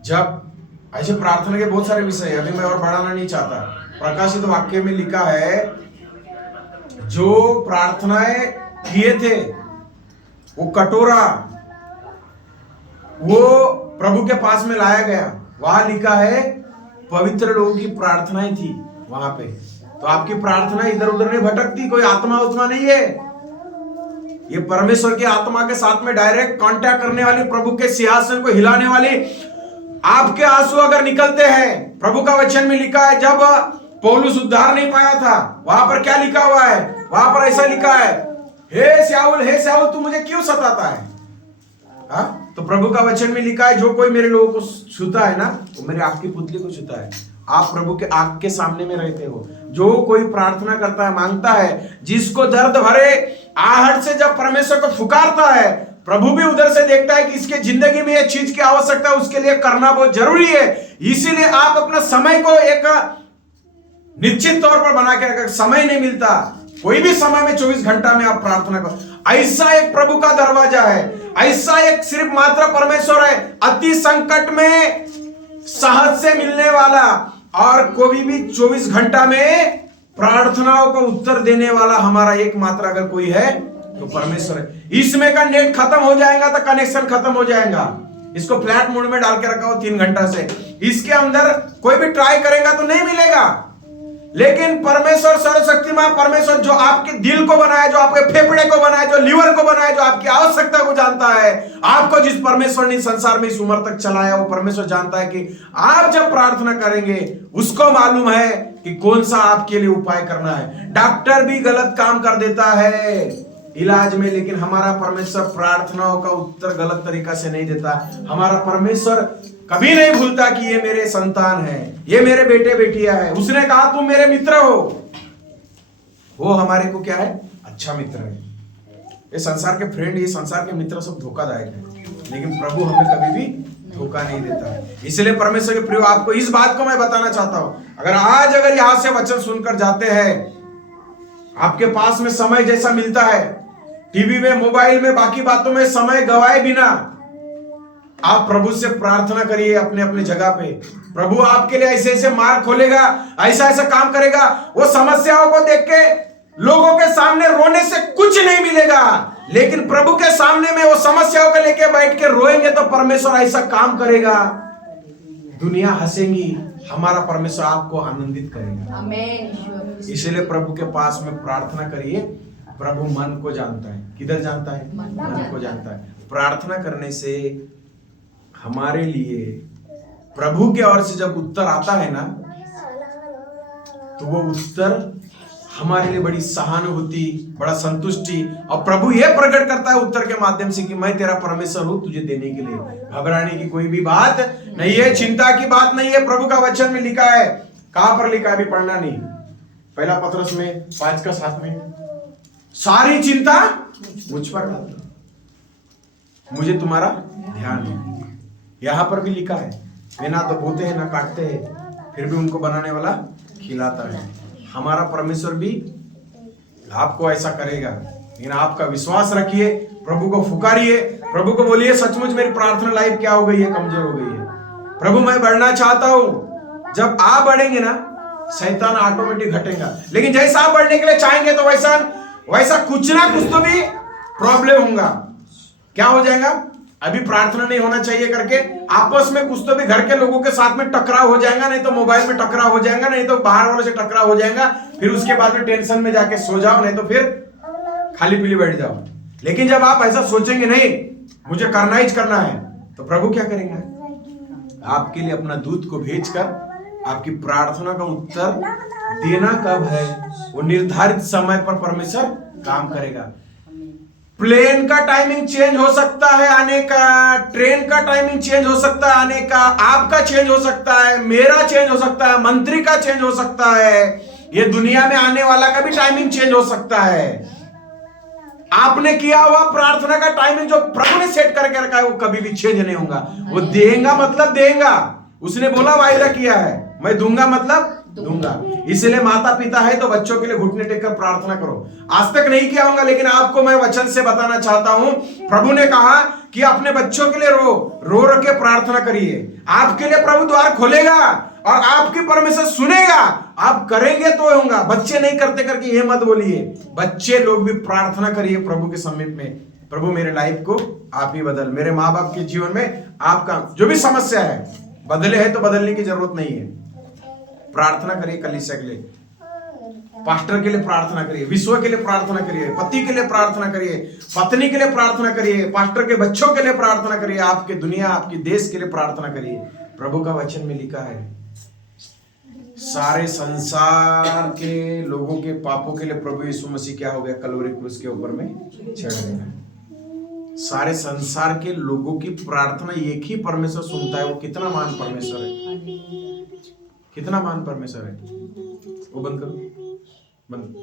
जब ऐसे प्रार्थना के बहुत सारे विषय है, अभी मैं और बढ़ाना नहीं चाहता। प्रकाशित वाक्य में लिखा है, जो प्रार्थनाएं किए थे वो कटोरा वो प्रभु के पास में लाया गया। वहां लिखा है पवित्र लोगों की प्रार्थनाएं थी वहां पे। तो आपकी प्रार्थना इधर उधर नहीं भटकती, कोई आत्मा उत्मा नहीं है। ये परमेश्वर की आत्मा के साथ में डायरेक्ट कांटेक्ट करने वाली, प्रभु के सिंहासन को हिलाने वाली। आपके आंसू अगर निकलते हैं, प्रभु का वचन में लिखा है, जब पौलुस उद्धार नहीं पाया था, वहां पर क्या लिखा हुआ है? वहां पर ऐसा लिखा है, हे शाऊल तू मुझे क्यों सताता है? हाँ? तो प्रभु का वचन में लिखा है, जो कोई मेरे लोगों को छूता है ना, वो मेरे आग की पुतली को छूता है। आप प्रभु के आग के सामने में रहते हो। जो कोई प्रार्थना करता है, मांगता है, जिसको दर्द भरे आहट से जब परमेश्वर को पुकारता है, प्रभु भी उधर से देखता है कि इसके जिंदगी में ये चीज की आवश्यकता है, उसके लिए करना बहुत जरूरी है। इसीलिए आप अपना समय को एक निश्चित तौर पर बना के रखें। समय नहीं मिलता, कोई भी समय में 24 घंटा में आप प्रार्थना करो। ऐसा एक प्रभु का दरवाजा है, ऐसा एक सिर्फ मात्र परमेश्वर है, अति संकट में सहज से मिलने वाला, और कोई भी 24 घंटा में प्रार्थनाओं को उत्तर देने वाला हमारा एकमात्र अगर कोई है तो परमेश्वर है। इसमें का नेट खत्म हो जाएगा तो कनेक्शन खत्म हो जाएगा। इसको फ्लैट मोड में डाल के रखा हो 3 घंटा से, इसके अंदर कोई भी ट्राई करेगा तो नहीं मिलेगा। लेकिन परमेश्वर सर्वशक्तिमान परमेश्वर, जो आपके दिल को बनाया, जो आपके फेफड़े को बनाया, जो लीवर को बनाया, जो आपकी आवश्यकता को जानता है, आपको जिस परमेश्वर ने संसार में इस उम्र तक चलाया, वो परमेश्वर जानता है कि आप जब प्रार्थना करेंगे उसको मालूम है कि कौन सा आपके लिए उपाय करना है। डॉक्टर भी गलत काम कर देता है इलाज में, लेकिन हमारा परमेश्वर प्रार्थनाओं का उत्तर गलत तरीका से नहीं देता। हमारा परमेश्वर कभी नहीं भूलता कि ये मेरे संतान है, ये मेरे बेटे बेटियां है। उसने कहा तुम मेरे मित्र हो। वो हमारे को क्या है? अच्छा मित्र है। ये संसार के फ्रेंड, ये संसार के मित्र सब धोखादायक है, लेकिन प्रभु हमें कभी भी धोखा नहीं देता है। इसलिए परमेश्वर के प्रिय, आपको इस बात को मैं बताना चाहता हूं, अगर यहां से वचन सुनकर जाते हैं, आपके पास में समय जैसा मिलता है, टीवी में, मोबाइल में, बाकी बातों में समय गवाए बिना आप प्रभु से प्रार्थना करिए अपने अपने जगह पे। प्रभु आपके लिए ऐसे ऐसे मार्ग खोलेगा, ऐसा ऐसा काम करेगा। वो समस्याओं को देख के लोगों के सामने रोने से कुछ नहीं मिलेगा, लेकिन प्रभु के सामने में वो समस्याओं को लेके बैठ के रोएंगे तो परमेश्वर ऐसा काम करेगा, दुनिया हंसेगी, हमारा परमेश्वर आपको आनंदित करेगा। आमीन। इसलिए प्रभु के पास में प्रार्थना करिए। प्रभु मन को जानता है। किधर जानता है? मन को जानता है। प्रार्थना करने से हमारे लिए प्रभु के ओर से जब उत्तर आता है ना, तो वो उत्तर हमारे लिए बड़ी सहानुभूति, बड़ा संतुष्टि, और प्रभु यह प्रकट करता है उत्तर के माध्यम से कि मैं तेरा परमेश्वर हूं, तुझे देने के लिए। घबराने की कोई भी बात नहीं है, चिंता की बात नहीं है। प्रभु का वचन में लिखा है, कहां पर लिखा है अभी पढ़ना नहीं, पहला पत्रस में 5:7 में, सारी चिंता मुझ पर डाल दो, मुझे तुम्हारा ध्यान है। यहां पर भी लिखा है, वे ना तो बोते हैं ना काटते हैं, फिर भी उनको बनाने वाला खिलाता है। हमारा परमेश्वर भी आपको ऐसा करेगा, लेकिन आपका विश्वास रखिए, प्रभु को फुकारिए, प्रभु को बोलिए सचमुच मेरी प्रार्थना लाइफ क्या हो गई है, कमजोर हो गई है, प्रभु मैं बढ़ना चाहता हूं। जब आप बढ़ेंगे ना, शैतान ऑटोमेटिक घटेगा। लेकिन जैसा आप बढ़ने के लिए चाहेंगे तो वैसा कुछ ना कुछ तो भी प्रॉब्लम होगा। क्या हो जाएगा? अभी प्रार्थना नहीं होना चाहिए करके आपस में कुछ तो भी घर के लोगों के साथ में टकराव हो जाएगा, नहीं तो मोबाइल में टकराव हो जाएगा, नहीं तो बाहर वालों से टकराव हो जाएगा। फिर उसके बाद में टेंशन में जाके सो जाओ, नहीं तो फिर खाली पीली बैठ जाओ। लेकिन जब आप ऐसा सोचेंगे नहीं मुझे करना ही करना है, तो प्रभु क्या करेंगे? आपके लिए अपना दूत को भेजकर आपकी प्रार्थना का उत्तर देना कब है वो निर्धारित समय पर परमेश्वर काम करेगा। प्लेन का टाइमिंग चेंज हो सकता है आने का, ट्रेन का टाइमिंग चेंज हो सकता है आने का, आपका चेंज हो सकता है, मेरा चेंज हो सकता है, मंत्री का चेंज हो सकता है, ये दुनिया में आने वाला का भी टाइमिंग चेंज हो सकता है। आपने किया हुआ प्रार्थना का टाइमिंग जो प्रभु ने सेट करके रखा है वो कभी भी चेंज नहीं होगा। वो देगा मतलब देगा, उसने बोला वायदा किया है, मैं दूंगा मतलब दूंगा। इसलिए माता पिता है तो बच्चों के लिए घुटने टेक कर प्रार्थना करो। आज तक नहीं किया होगा, लेकिन आपको मैं वचन से बताना चाहता हूं, प्रभु ने कहा कि अपने बच्चों के लिए रो के प्रार्थना करिए। आपके लिए प्रभु द्वार खोलेगा और आपकी परमेश्वर सुनेगा। आप करेंगे तो होगा, बच्चे नहीं करते करके ये मत बोलिए। बच्चे लोग भी प्रार्थना करिए प्रभु के समीप में, प्रभु मेरे लाइफ को आप ही बदल, मेरे माँ बाप के जीवन में आपका जो भी समस्या है बदले है तो बदलने की जरूरत नहीं है। प्रार्थना करिए, कलीसिया के लिए, पास्टर के लिए प्रार्थना करिए, विश्व के लिए प्रार्थना करिए, पति के लिए प्रार्थना करिए, पत्नी के लिए प्रार्थना करिए, पास्टर के बच्चों के लिए प्रार्थना करिए, आपके दुनिया आपके देश के लिए प्रार्थना करिए। प्रभु का वचन में लिखा है सारे संसार के लोगों के पापों के लिए प्रभु यीशु मसीह क्या हो गया? कलवरी क्रूस के ऊपर में चढ़ गया। सारे संसार के लोगों की प्रार्थना एक ही परमेश्वर सुनता है। वो कितना महान परमेश्वर है, कितना महान परमेश्वर है। वो बंद करो, बंद।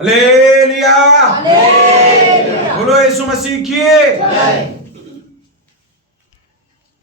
हालेलुया, बोलो यीशु मसीह की।